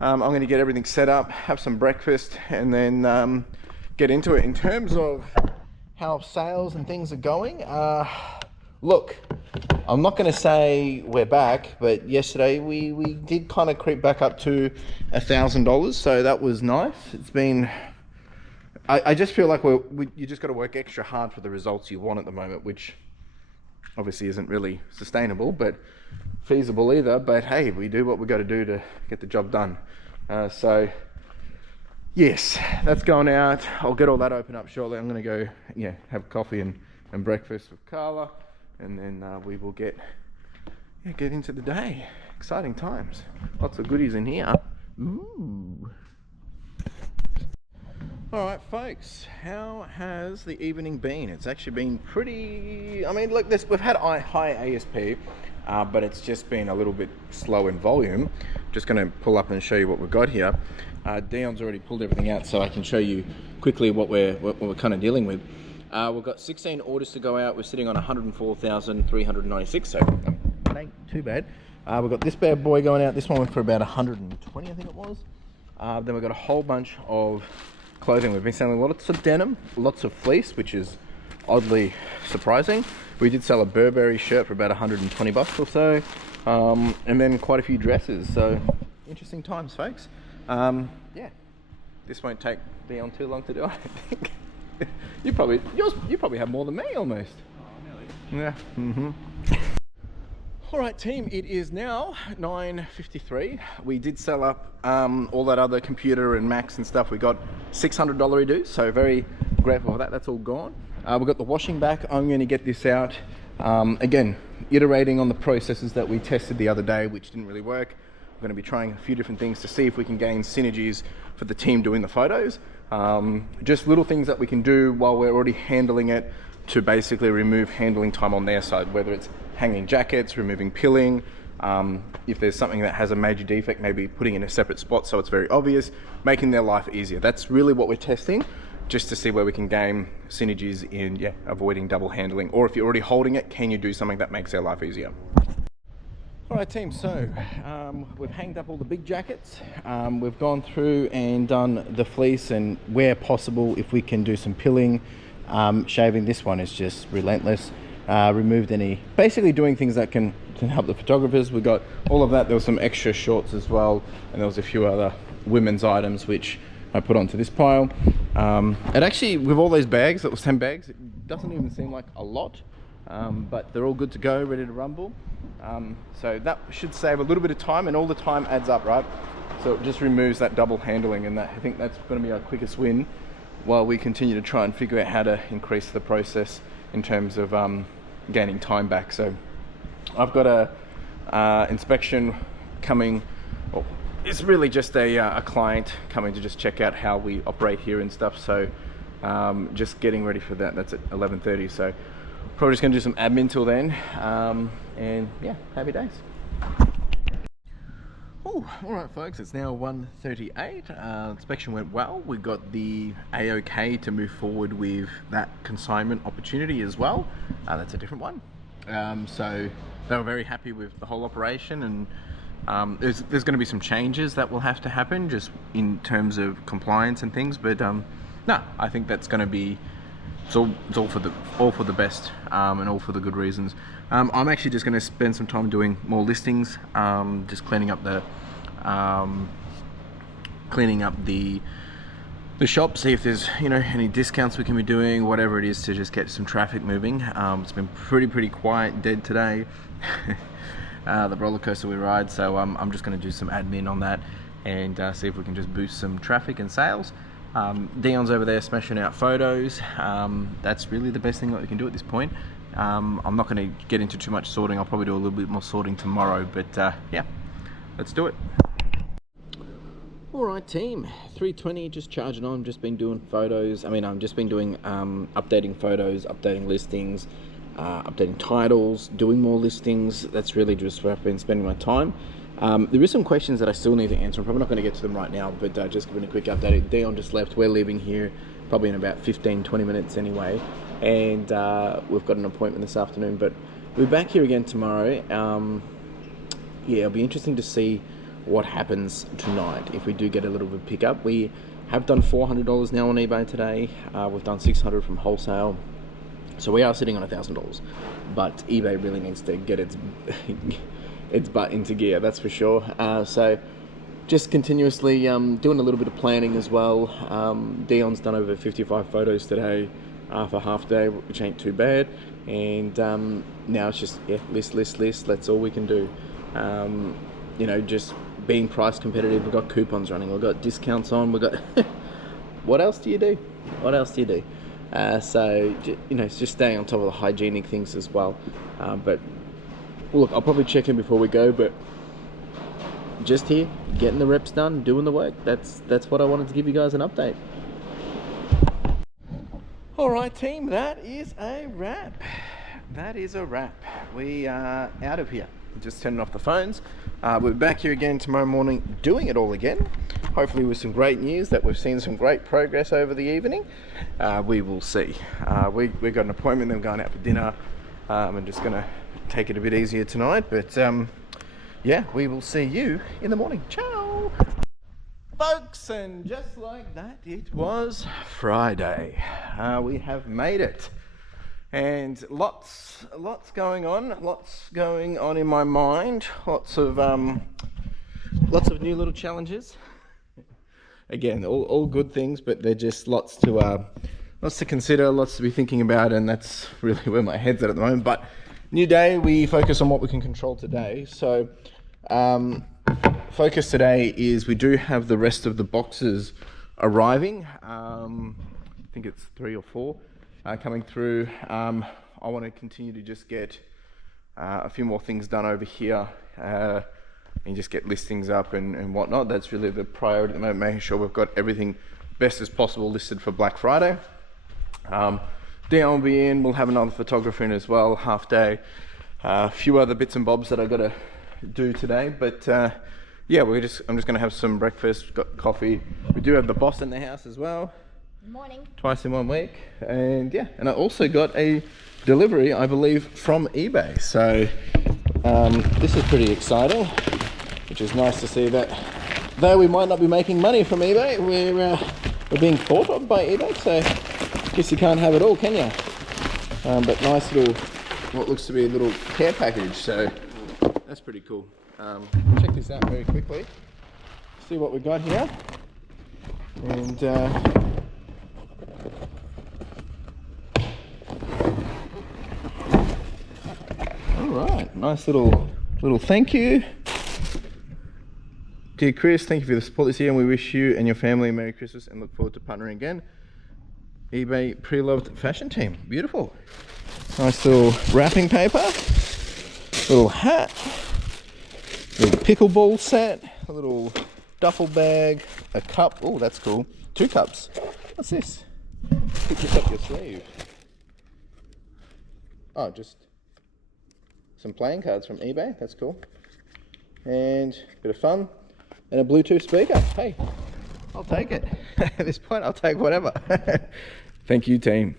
I'm going to get everything set up, have some breakfast, and then get into it. In terms of how sales and things are going. Look, I'm not going to say we're back, but yesterday we did kind of creep back up to $1,000, so that was nice. It's been, I just feel like you just got to work extra hard for the results you want at the moment, which obviously isn't really sustainable, but feasible either. But hey, we do what we got to do to get the job done. So yes, that's going out. I'll get all that open up shortly. I'm going to go, have coffee and breakfast with Carla, and then we will get into the day. Exciting times. Lots of goodies in here. Ooh. All right, folks, how has the evening been? It's actually been pretty, I mean, look, we've had high ASP, but it's just been a little bit slow in volume. Just going to pull up and show you what we've got here. Dion's already pulled everything out, so I can show you quickly what we're kind of dealing with. We've got 16 orders to go out. We're sitting on 104,396, so it ain't too bad. We've got this bad boy going out. This one went for about 120, I think it was. Then we've got a whole bunch of clothing. We've been selling lots of denim, lots of fleece, which is oddly surprising. We did sell a Burberry shirt for about 120 bucks or so, and then quite a few dresses. So interesting times, folks. Yeah, this won't take Dion too long to do, I think. you probably have more than me almost. Oh, nearly. Yeah. All right, team, it is now 9:53. We did sell up all that other computer and Macs and stuff. We got $600 redo, so very grateful for that. That's all gone. We've got the washing back. I'm going to get this out. Again, iterating on the processes that we tested the other day, which didn't really work. We're going to be trying a few different things to see if we can gain synergies for the team doing the photos. Just little things that we can do while we're already handling it to basically remove handling time on their side, whether it's hanging jackets, removing pilling, if there's something that has a major defect, maybe putting in a separate spot so it's very obvious, making their life easier. That's really what we're testing, just to see where we can gain synergies in avoiding double handling, or if you're already holding it, can you do something that makes their life easier? All right, team, so we've hanged up all the big jackets. We've gone through and done the fleece, and where possible, if we can do some pilling, shaving. This one is just relentless. Removed any, basically doing things that can help the photographers. We got all of that. There was some extra shorts as well, and there was a few other women's items which I put onto this pile. And actually, with all those bags, that was 10 bags, it doesn't even seem like a lot, but they're all good to go, ready to rumble. So that should save a little bit of time, and all the time adds up, right? So it just removes that double handling, and I think that's going to be our quickest win while we continue to try and figure out how to increase the process in terms of gaining time back. So I've got a inspection coming. Well, it's really just a client coming to just check out how we operate here and stuff. So just getting ready for that. That's at 11:30. So probably just going to do some admin till then. And yeah, happy days. Oh, all right, folks, it's now 1:38. Inspection went well. We got the A-OK to move forward with that consignment opportunity as well. That's a different one. So they were very happy with the whole operation, and there's going to be some changes that will have to happen just in terms of compliance and things. But no, I think that's going to be it's all for the best, and all for the good reasons. I'm actually just going to spend some time doing more listings, just cleaning up the shop, see if there's any discounts we can be doing, whatever it is, to just get some traffic moving. It's been pretty quiet, dead today. The roller coaster we ride, so I'm just going to do some admin on that and see if we can just boost some traffic and sales. Dion's over there smashing out photos. That's really the best thing that we can do at this point. I'm not going to get into too much sorting. I'll probably do a little bit more sorting tomorrow, but yeah, let's do it. Alright, team, 3:20, just charging on. Just been doing photos. I've just been doing updating photos, updating listings, updating titles, doing more listings. That's really just where I've been spending my time. There is some questions that I still need to answer. I'm probably not going to get to them right now, but just giving a quick update. Dion just left. We're leaving here probably in about 15-20 minutes anyway, and we've got an appointment this afternoon, but we'll be back here again tomorrow. Yeah, it'll be interesting to see what happens tonight if we do get a little bit of pickup. We have done $400 now on eBay today. We've done $600 from wholesale. So we are sitting on $1,000, but eBay really needs to get its its butt into gear, that's for sure. So just continuously doing a little bit of planning as well. Dion's done over 55 photos today for half day, which ain't too bad. And now it's just list. That's all we can do. You know, just being price competitive. We've got coupons running. We've got discounts on. We've got what else do you do? So you know, it's just staying on top of the hygienic things as well. But look, I'll probably check in before we go, but just here, getting the reps done, doing the work. That's what I wanted to give you guys an update. All right, team, that is a wrap. We are out of here. Just turning off the phones. We're back here again tomorrow morning doing it all again. Hopefully with some great news that we've seen some great progress over the evening. We will see. We've got an appointment, then going out for dinner. I'm just going to take it a bit easier tonight. But yeah, we will see you in the morning. Ciao! Folks, and just like that, it was Friday. We have made it. And lots going on in my mind. Lots of new little challenges. Again, all good things, but they're just lots to consider, lots to be thinking about, and that's really where my head's at the moment. But new day, we focus on what we can control today. So focus today is we do have the rest of the boxes arriving. I think it's 3 or 4. Coming through. I want to continue to just get a few more things done over here and just get listings up and whatnot. That's really the priority at the moment, making sure we've got everything best as possible listed for Black Friday. Dion will be in, we'll have another photographer in as well, half day. A few other bits and bobs that I got to do today, but yeah, I'm just going to have some breakfast, got coffee. We do have the boss in the house as well. Morning. Twice in 1 week, and yeah, and I also got a delivery, I believe, from eBay. So this is pretty exciting, which is nice to see that though we might not be making money from eBay, we're being thought of by eBay. So I guess you can't have it all, can you? But nice little, what looks to be a little care package. So that's pretty cool. Check this out very quickly. See what we've got here, and. Alright, nice little thank you. Dear Chris, thank you for the support this year, and we wish you and your family a Merry Christmas and look forward to partnering again. eBay pre-loved fashion team. Beautiful. Nice little wrapping paper. Little hat. Little pickleball set. A little duffel bag. A cup. Oh, that's cool. 2 cups. What's this? Pick this up your sleeve. Oh, just some playing cards from eBay. That's cool. And a bit of fun. And a Bluetooth speaker. Hey, I'll take it. At this point, I'll take whatever. Thank you, team.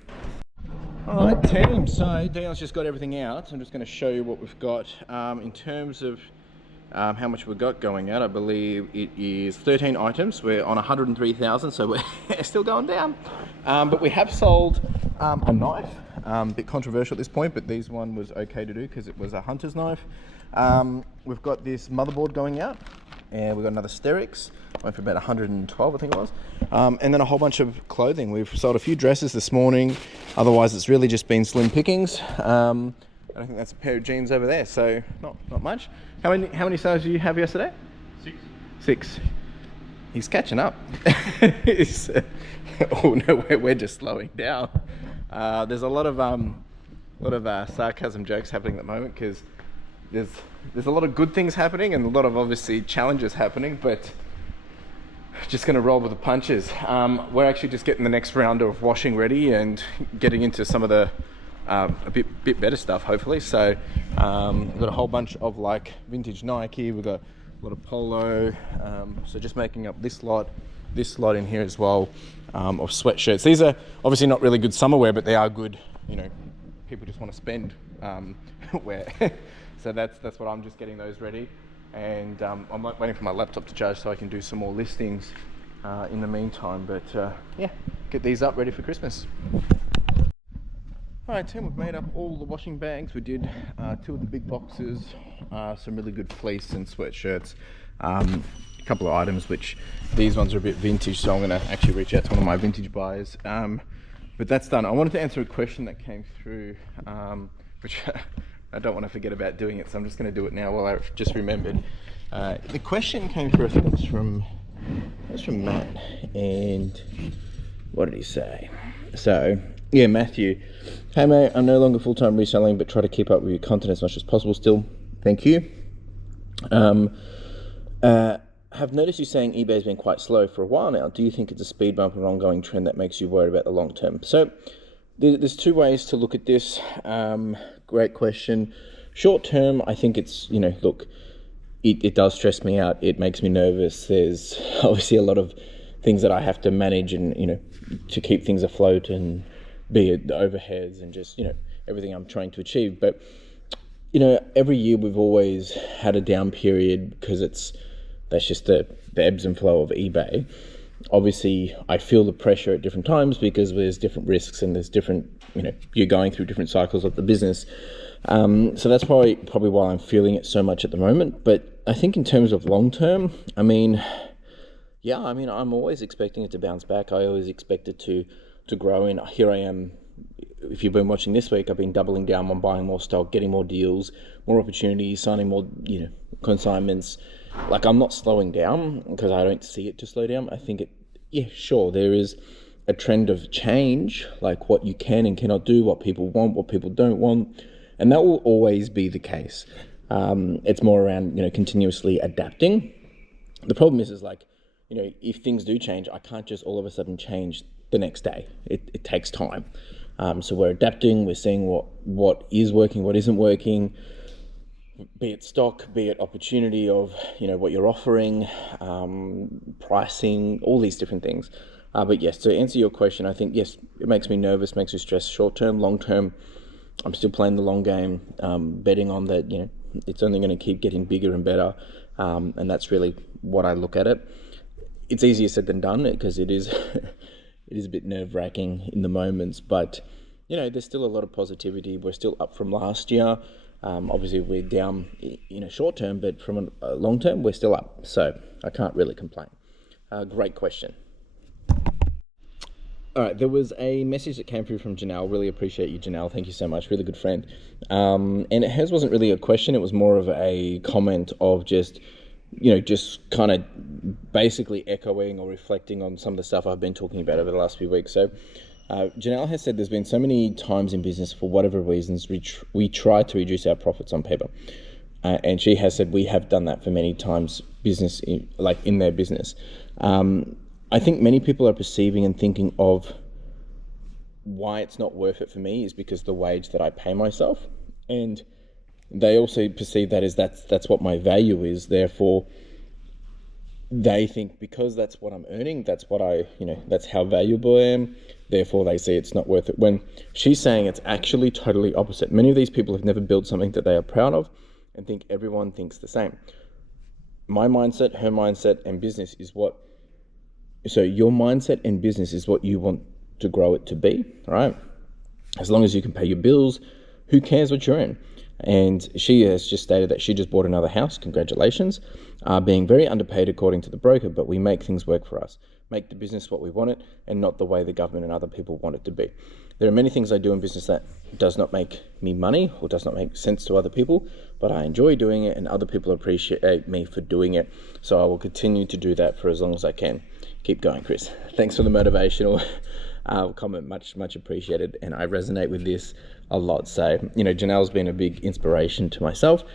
All right, team. So Dion's just got everything out. I'm just going to show you what we've got. In terms of how much we've got going out, I believe it is 13 items. We're on 103,000, so we're still going down. But we have sold a knife. A bit controversial at this point, but this one was okay to do because it was a hunter's knife. We've got this motherboard going out, and we've got another Sterix, went for about 112, I think it was. And then a whole bunch of clothing. We've sold a few dresses this morning. Otherwise, it's really just been slim pickings. I think that's a pair of jeans over there, so not much. How many sales did you have yesterday? 6. He's catching up. Oh no, we're just slowing down. There's a lot of sarcasm jokes happening at the moment because there's a lot of good things happening and a lot of obviously challenges happening, but just going to roll with the punches. We're actually just getting the next round of washing ready and getting into some of the a bit better stuff, hopefully. So we've got a whole bunch of like vintage Nike. We've got a lot of polo. So just making up this lot in here as well. Of sweatshirts. These are obviously not really good summer wear, but they are good, you know, people just want to spend wear. So that's what I'm just getting those ready, and I'm waiting for my laptop to charge so I can do some more listings in the meantime. But yeah, get these up ready for Christmas. Alright team, we've made up all the washing bags. We did 2 of the big boxes, some really good fleece and sweatshirts, a couple of items which these ones are a bit vintage, so I'm going to actually reach out to one of my vintage buyers. But that's done. I wanted to answer a question that came through, which I don't want to forget about doing it, so I'm just going to do it now while I just remembered. The question came through, I think it was from Matt, and what did he say? So, yeah, Matthew. Hey mate, I'm no longer full-time reselling, but try to keep up with your content as much as possible still. Thank you. Have noticed you saying eBay's been quite slow for a while now. Do you think it's a speed bump or ongoing trend that makes you worried about the long term? So there's 2 ways to look at this. Great question. Short term, I think it's, look, it does stress me out. It makes me nervous. There's obviously a lot of things that I have to manage and, to keep things afloat, and be it the overheads and just, everything I'm trying to achieve. But, every year we've always had a down period because that's just the ebbs and flow of eBay. Obviously, I feel the pressure at different times because there's different risks and there's different, you're going through different cycles of the business. So that's probably why I'm feeling it so much at the moment. But I think in terms of long term, I'm always expecting it to bounce back. I always expect it to grow, and here I am. If you've been watching this week, I've been doubling down on buying more stock, getting more deals, more opportunities, signing more, consignments. Like, I'm not slowing down because I don't see it to slow down. I think sure, there is a trend of change, like what you can and cannot do, what people want, what people don't want, and that will always be the case. It's more around, continuously adapting. The problem is like, if things do change, I can't just all of a sudden change the next day. It takes time. So we're adapting, we're seeing what is working, what isn't working, be it stock, be it opportunity of, what you're offering, pricing, all these different things. But yes, to answer your question, I think, yes, it makes me nervous, makes me stressed short term. Long term, I'm still playing the long game, betting on that, it's only going to keep getting bigger and better. And that's really what I look at it. It's easier said than done because it is it is a bit nerve-wracking in the moments, but there's still a lot of positivity. We're still up from last year. Obviously we're down short term, but from a long term we're still up, so I can't really complain. Great question. All right, there was a message that came through from Janelle. Really appreciate you, Janelle. Thank you so much. Really good friend. And hers wasn't really a question. It was more of a comment of just kind of basically echoing or reflecting on some of the stuff I've been talking about over the last few weeks. So Janelle has said there's been so many times in business, for whatever reasons, we try to reduce our profits on paper. And she has said we have done that for many times in their business. I think many people are perceiving and thinking of why it's not worth it for me is because the wage that I pay myself. And they also perceive that as that's what my value is. Therefore, they think because that's what I'm earning, that's what that's how valuable I am. Therefore, they say it's not worth it. When she's saying it's actually totally opposite. Many of these people have never built something that they are proud of and think everyone thinks the same. My mindset, her mindset, and business is what. So your mindset and business is what you want to grow it to be, right? As long as you can pay your bills, who cares what you're in? And she has just stated that she just bought another house. Congratulations. Being very underpaid according to the broker, but we make things work for us. Make the business what we want it and not the way the government and other people want it to be. There are many things I do in business that does not make me money or does not make sense to other people, but I enjoy doing it and other people appreciate me for doing it. So I will continue to do that for as long as I can. Keep going, Chris. Thanks for the motivational comment, much appreciated, and I resonate with this a lot. So, Janelle's been a big inspiration to myself.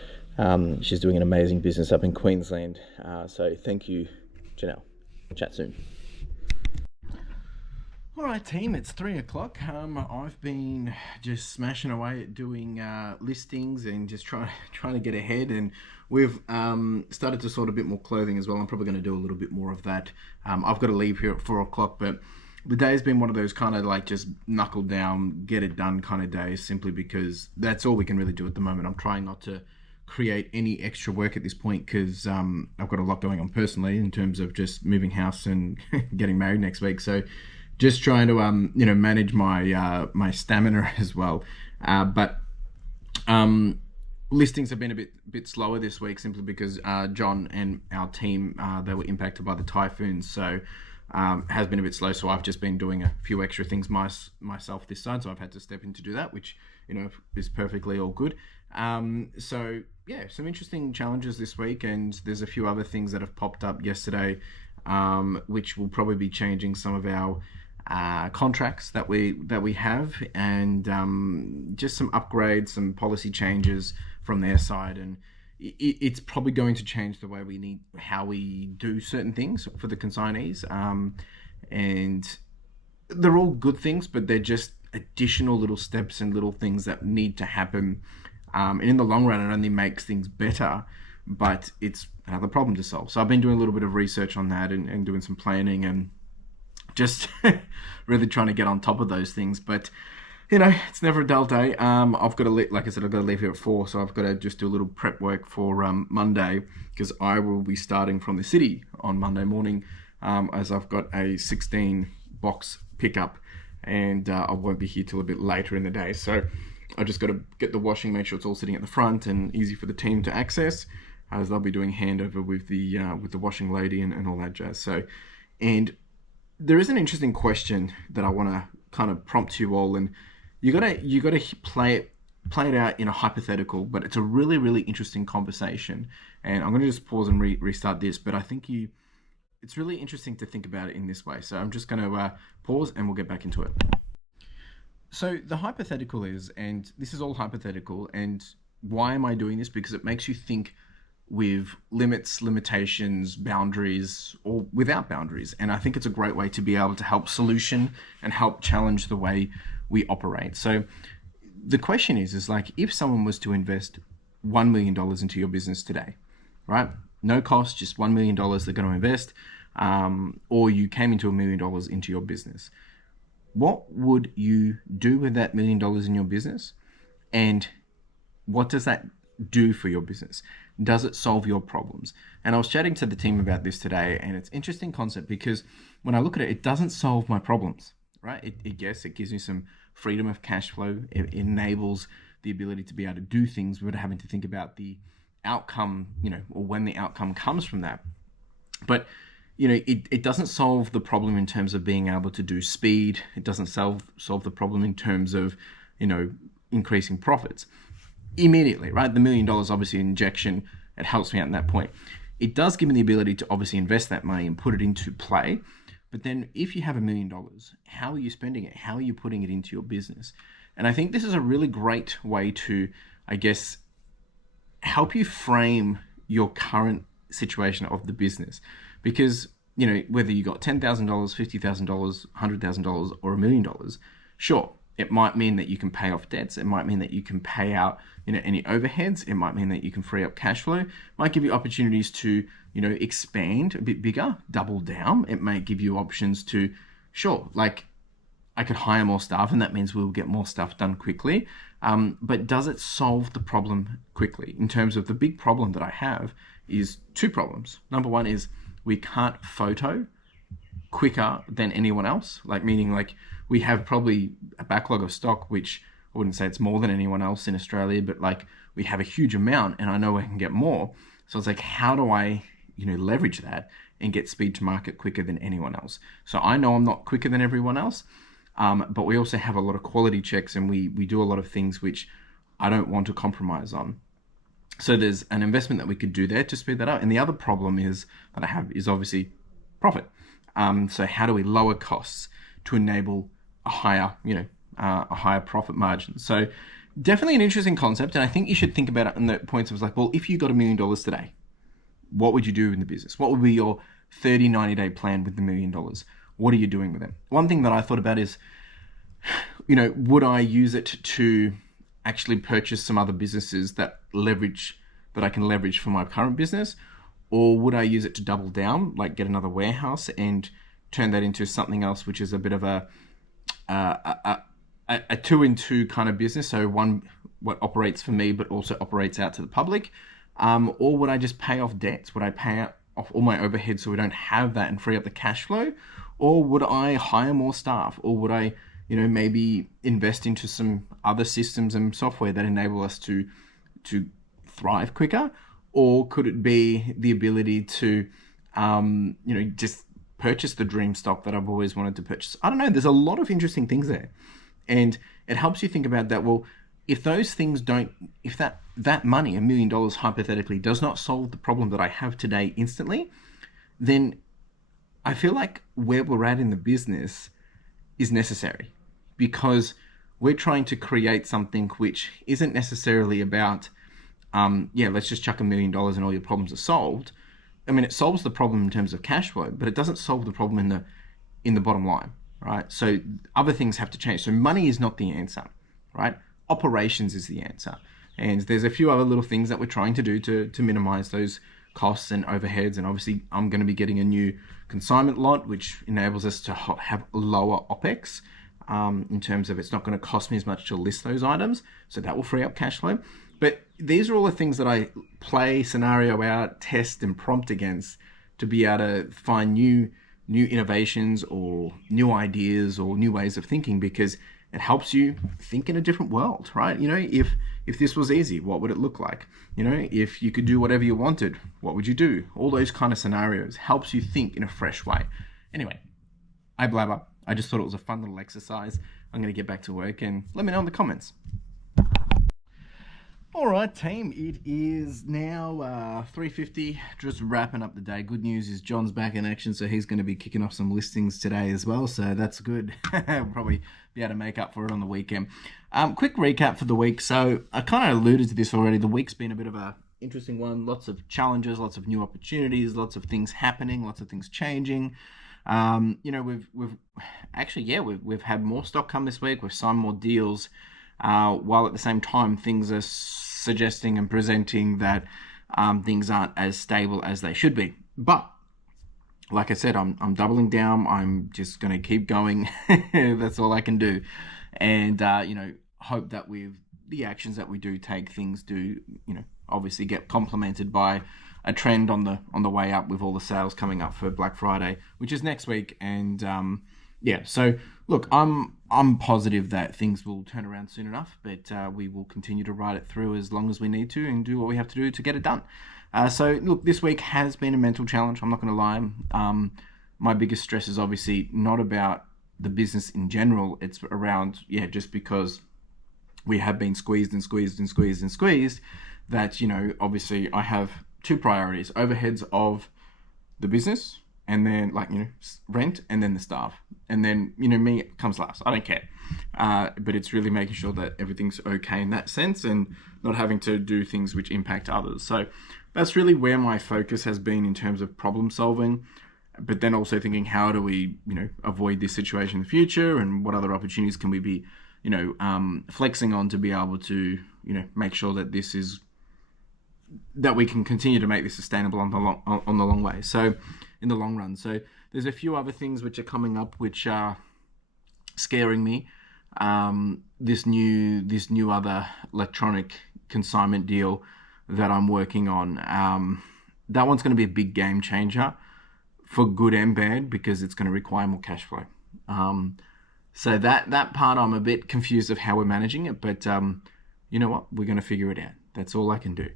She's doing an amazing business up in Queensland. So thank you, Janelle. Chat soon. All right, team, it's 3:00. I've been just smashing away at doing listings and just trying to get ahead, and we've started to sort a bit more clothing as well. I'm probably going to do a little bit more of that. I've got to leave here at 4:00, but the day's been one of those kind of like just knuckle down, get it done kind of days, simply because that's all we can really do at the moment. I'm trying not to create any extra work at this point because I've got a lot going on personally in terms of just moving house and getting married next week. So just trying to manage my my stamina as well. But listings have been a bit slower this week, simply because John and our team, they were impacted by the typhoons, so has been a bit slow. So I've just been doing a few extra things myself this side, so I've had to step in to do that, which is perfectly all good. So yeah, some interesting challenges this week, and there's a few other things that have popped up yesterday, which will probably be changing some of our contracts that we have, and just some upgrades, some policy changes from their side, and it's probably going to change the way how we do certain things for the consignees, and they're all good things, but they're just additional little steps and little things that need to happen, and in the long run it only makes things better, but it's another problem to solve. So I've been doing a little bit of research on that, and doing some planning, and just really trying to get on top of those things. But it's never a dull day. I've got to like I said, I've got to leave here at 4, so I've got to just do a little prep work for Monday, because I will be starting from the city on Monday morning, as I've got a 16 box pickup, and I won't be here till a bit later in the day. So I just got to get the washing, make sure it's all sitting at the front and easy for the team to access, as they'll be doing handover with the washing lady and all that jazz. So, and there is an interesting question that I want to kind of prompt you all, and you gotta play it out in a hypothetical, but it's a really, really interesting conversation. And I'm going to just pause and restart this, but I think it's really interesting to think about it in this way. So I'm just going to pause, and we'll get back into it. So the hypothetical is, and this is all hypothetical, and why am I doing this? Because it makes you think with limits, limitations, boundaries, or without boundaries. And I think it's a great way to be able to help solution and help challenge the way we operate. So the question is like, if someone was to invest $1 million into your business today, right? No cost, just $1 million they're going to invest, or you came into $1 million into your business. What would you do with that $1 million in your business? And what does that do for your business? Does it solve your problems? And I was chatting to the team about this today, and it's an interesting concept, because when I look at it, it doesn't solve my problems, right? It gives me some freedom of cash flow. It enables the ability to be able to do things without having to think about the outcome, or when the outcome comes from that. But it doesn't solve the problem in terms of being able to do speed. It doesn't solve the problem in terms of increasing profits immediately, right? The $1 million, obviously, injection, it helps me out in that point. It does give me the ability to obviously invest that money and put it into play. But then if you have $1 million, how are you spending it? How are you putting it into your business? And I think this is a really great way to, I guess, help you frame your current situation of the business. Because, whether you got $10,000, $50,000, $100,000, or $1 million, sure, it might mean that you can pay off debts. It might mean that you can pay out, any overheads. It might mean that you can free up cash flow. It might give you opportunities to, expand a bit bigger, double down. It may give you options to, sure, like I could hire more staff, and that means we'll get more stuff done quickly. But does it solve the problem quickly? In terms of the big problem that I have is 2 problems. Number one is we can't photo quicker than anyone else, meaning we have probably a backlog of stock, which I wouldn't say it's more than anyone else in Australia, but we have a huge amount, and I know I can get more. So it's how do I, leverage that and get speed to market quicker than anyone else? So I know I'm not quicker than everyone else, but we also have a lot of quality checks, and we do a lot of things which I don't want to compromise on. So there's an investment that we could do there to speed that up. And the other problem that I have is obviously profit. So how do we lower costs to enable a higher profit margin? So definitely an interesting concept, and I think you should think about it in the points of well, if you got $1 million today, what would you do in the business? What would be your 30, 90-day plan with the $1 million? What are you doing with it? One thing that I thought about is, would I use it to actually purchase some other businesses that I can leverage for my current business? Or would I use it to double down, get another warehouse and turn that into something else, which is a bit of a 2-in-2 kind of business? So one, what operates for me, but also operates out to the public. Or would I just pay off debts? Would I pay off all my overhead so we don't have that and free up the cash flow? Or would I hire more staff? Or would I, maybe invest into some other systems and software that enable us to thrive quicker? Or could it be the ability to, just purchase the dream stock that I've always wanted to purchase? I don't know. There's a lot of interesting things there. And it helps you think about that. Well, if those things don't, if that money, $1 million hypothetically, does not solve the problem that I have today instantly, then I feel like where we're at in the business is necessary, because we're trying to create something which isn't necessarily about, let's just chuck $1 million and all your problems are solved. I mean, it solves the problem in terms of cash flow, but it doesn't solve the problem in the bottom line, right? So other things have to change. So money is not the answer, right? Operations is the answer. And there's a few other little things that we're trying to do to minimize those costs and overheads. And obviously I'm going to be getting a new consignment lot, which enables us to have lower OPEX in terms of it's not going to cost me as much to list those items. So that will free up cash flow. But these are all the things that I play scenario out, test and prompt against to be able to find new innovations or new ideas or new ways of thinking, because it helps you think in a different world, right? If this was easy, what would it look like? If you could do whatever you wanted, what would you do? All those kind of scenarios helps you think in a fresh way. Anyway, I blabber. I just thought it was a fun little exercise. I'm going to get back to work, and let me know in the comments. All right, team, it is now 3:50, just wrapping up the day. Good news is John's back in action, so he's going to be kicking off some listings today as well, so that's good. We'll probably be able to make up for it on the weekend. Quick recap for the week. So I kind of alluded to this already. The week's been a bit of a interesting one. Lots of challenges, lots of new opportunities, lots of things happening, lots of things changing. We've had more stock come this week. We've signed more deals. While at the same time things are suggesting and presenting that things aren't as stable as they should be. But like I said, I'm doubling down. I'm just going to keep going. That's all I can do. And, hope that with the actions that we do take, things do, obviously get complemented by a trend on the way up with all the sales coming up for Black Friday, which is next week. And, so look, I'm positive that things will turn around soon enough, but we will continue to ride it through as long as we need to and do what we have to do to get it done. So look, this week has been a mental challenge. I'm not going to lie. My biggest stress is obviously not about the business in general. It's around, just because we have been squeezed that, obviously I have two priorities: overheads of the business, and then rent, and then the staff, and then me comes last. I don't care, but it's really making sure that everything's okay in that sense, and not having to do things which impact others. So that's really where my focus has been in terms of problem solving, but then also thinking, how do we avoid this situation in the future, and what other opportunities can we be flexing on to be able to make sure that that we can continue to make this sustainable on the long way. So in the long run. So there's a few other things which are coming up which are scaring me. This new other electronic consignment deal that I'm working on. That one's going to be a big game changer for good and bad, because it's going to require more cash flow. So that part I'm a bit confused of how we're managing it, but you know what? We're going to figure it out. That's all I can do.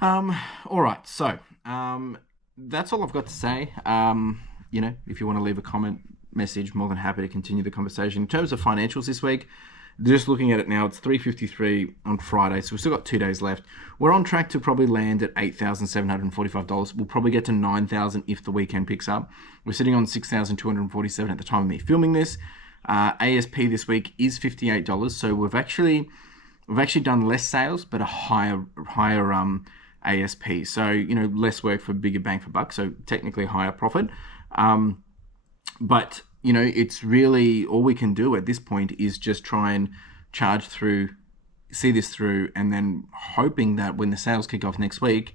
All right. So, that's all I've got to say. If you want to leave a comment, message, more than happy to continue the conversation. In terms of financials this week, just looking at it now, it's 3:53 on Friday, so we've still got 2 days left. We're on track to probably land at $8,745. We'll probably get to $9,000 if the weekend picks up. We're sitting on $6,247 at the time of me filming this. ASP this week is $58, so we've actually done less sales, but a higher ASP. So, less work for bigger bang for buck. So technically higher profit. But, it's really all we can do at this point is just try and see this through, and then hoping that when the sales kick off next week,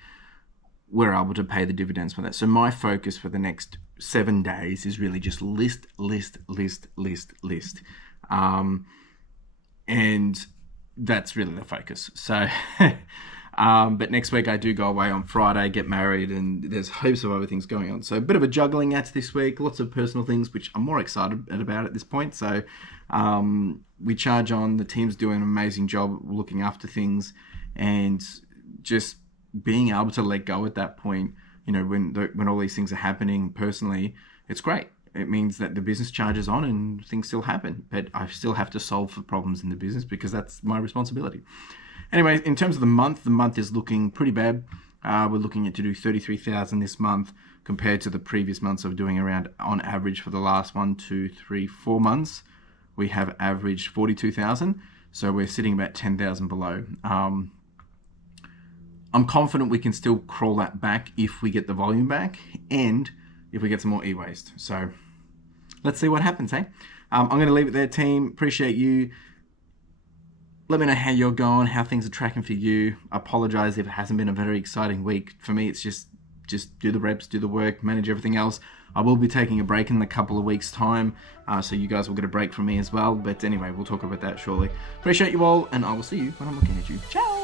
we're able to pay the dividends for that. So my focus for the next 7 days is really just list. And that's really the focus. So, But next week I do go away on Friday, get married, and there's heaps of other things going on. So a bit of a juggling act this week, lots of personal things, which I'm more excited about at this point. So we charge on. The team's doing an amazing job looking after things, and just being able to let go at that point, you know, when all these things are happening personally, it's great. It means that the business charges on and things still happen, but I still have to solve for problems in the business because that's my responsibility. Anyway, in terms of the month is looking pretty bad. We're looking at to do 33,000 this month compared to the previous months of doing around, on average for the last 1, 2, 3, 4 months, we have averaged 42,000. So we're sitting about 10,000 below. I'm confident we can still crawl that back if we get the volume back and if we get some more e-waste. So let's see what happens, hey? I'm going to leave it there, team. Appreciate you. Let me know how you're going, how things are tracking for you. I apologize if it hasn't been a very exciting week. For me, it's just do the reps, do the work, manage everything else. I will be taking a break in a couple of weeks' time, so you guys will get a break from me as well. But anyway, we'll talk about that shortly. Appreciate you all, and I will see you when I'm looking at you. Ciao!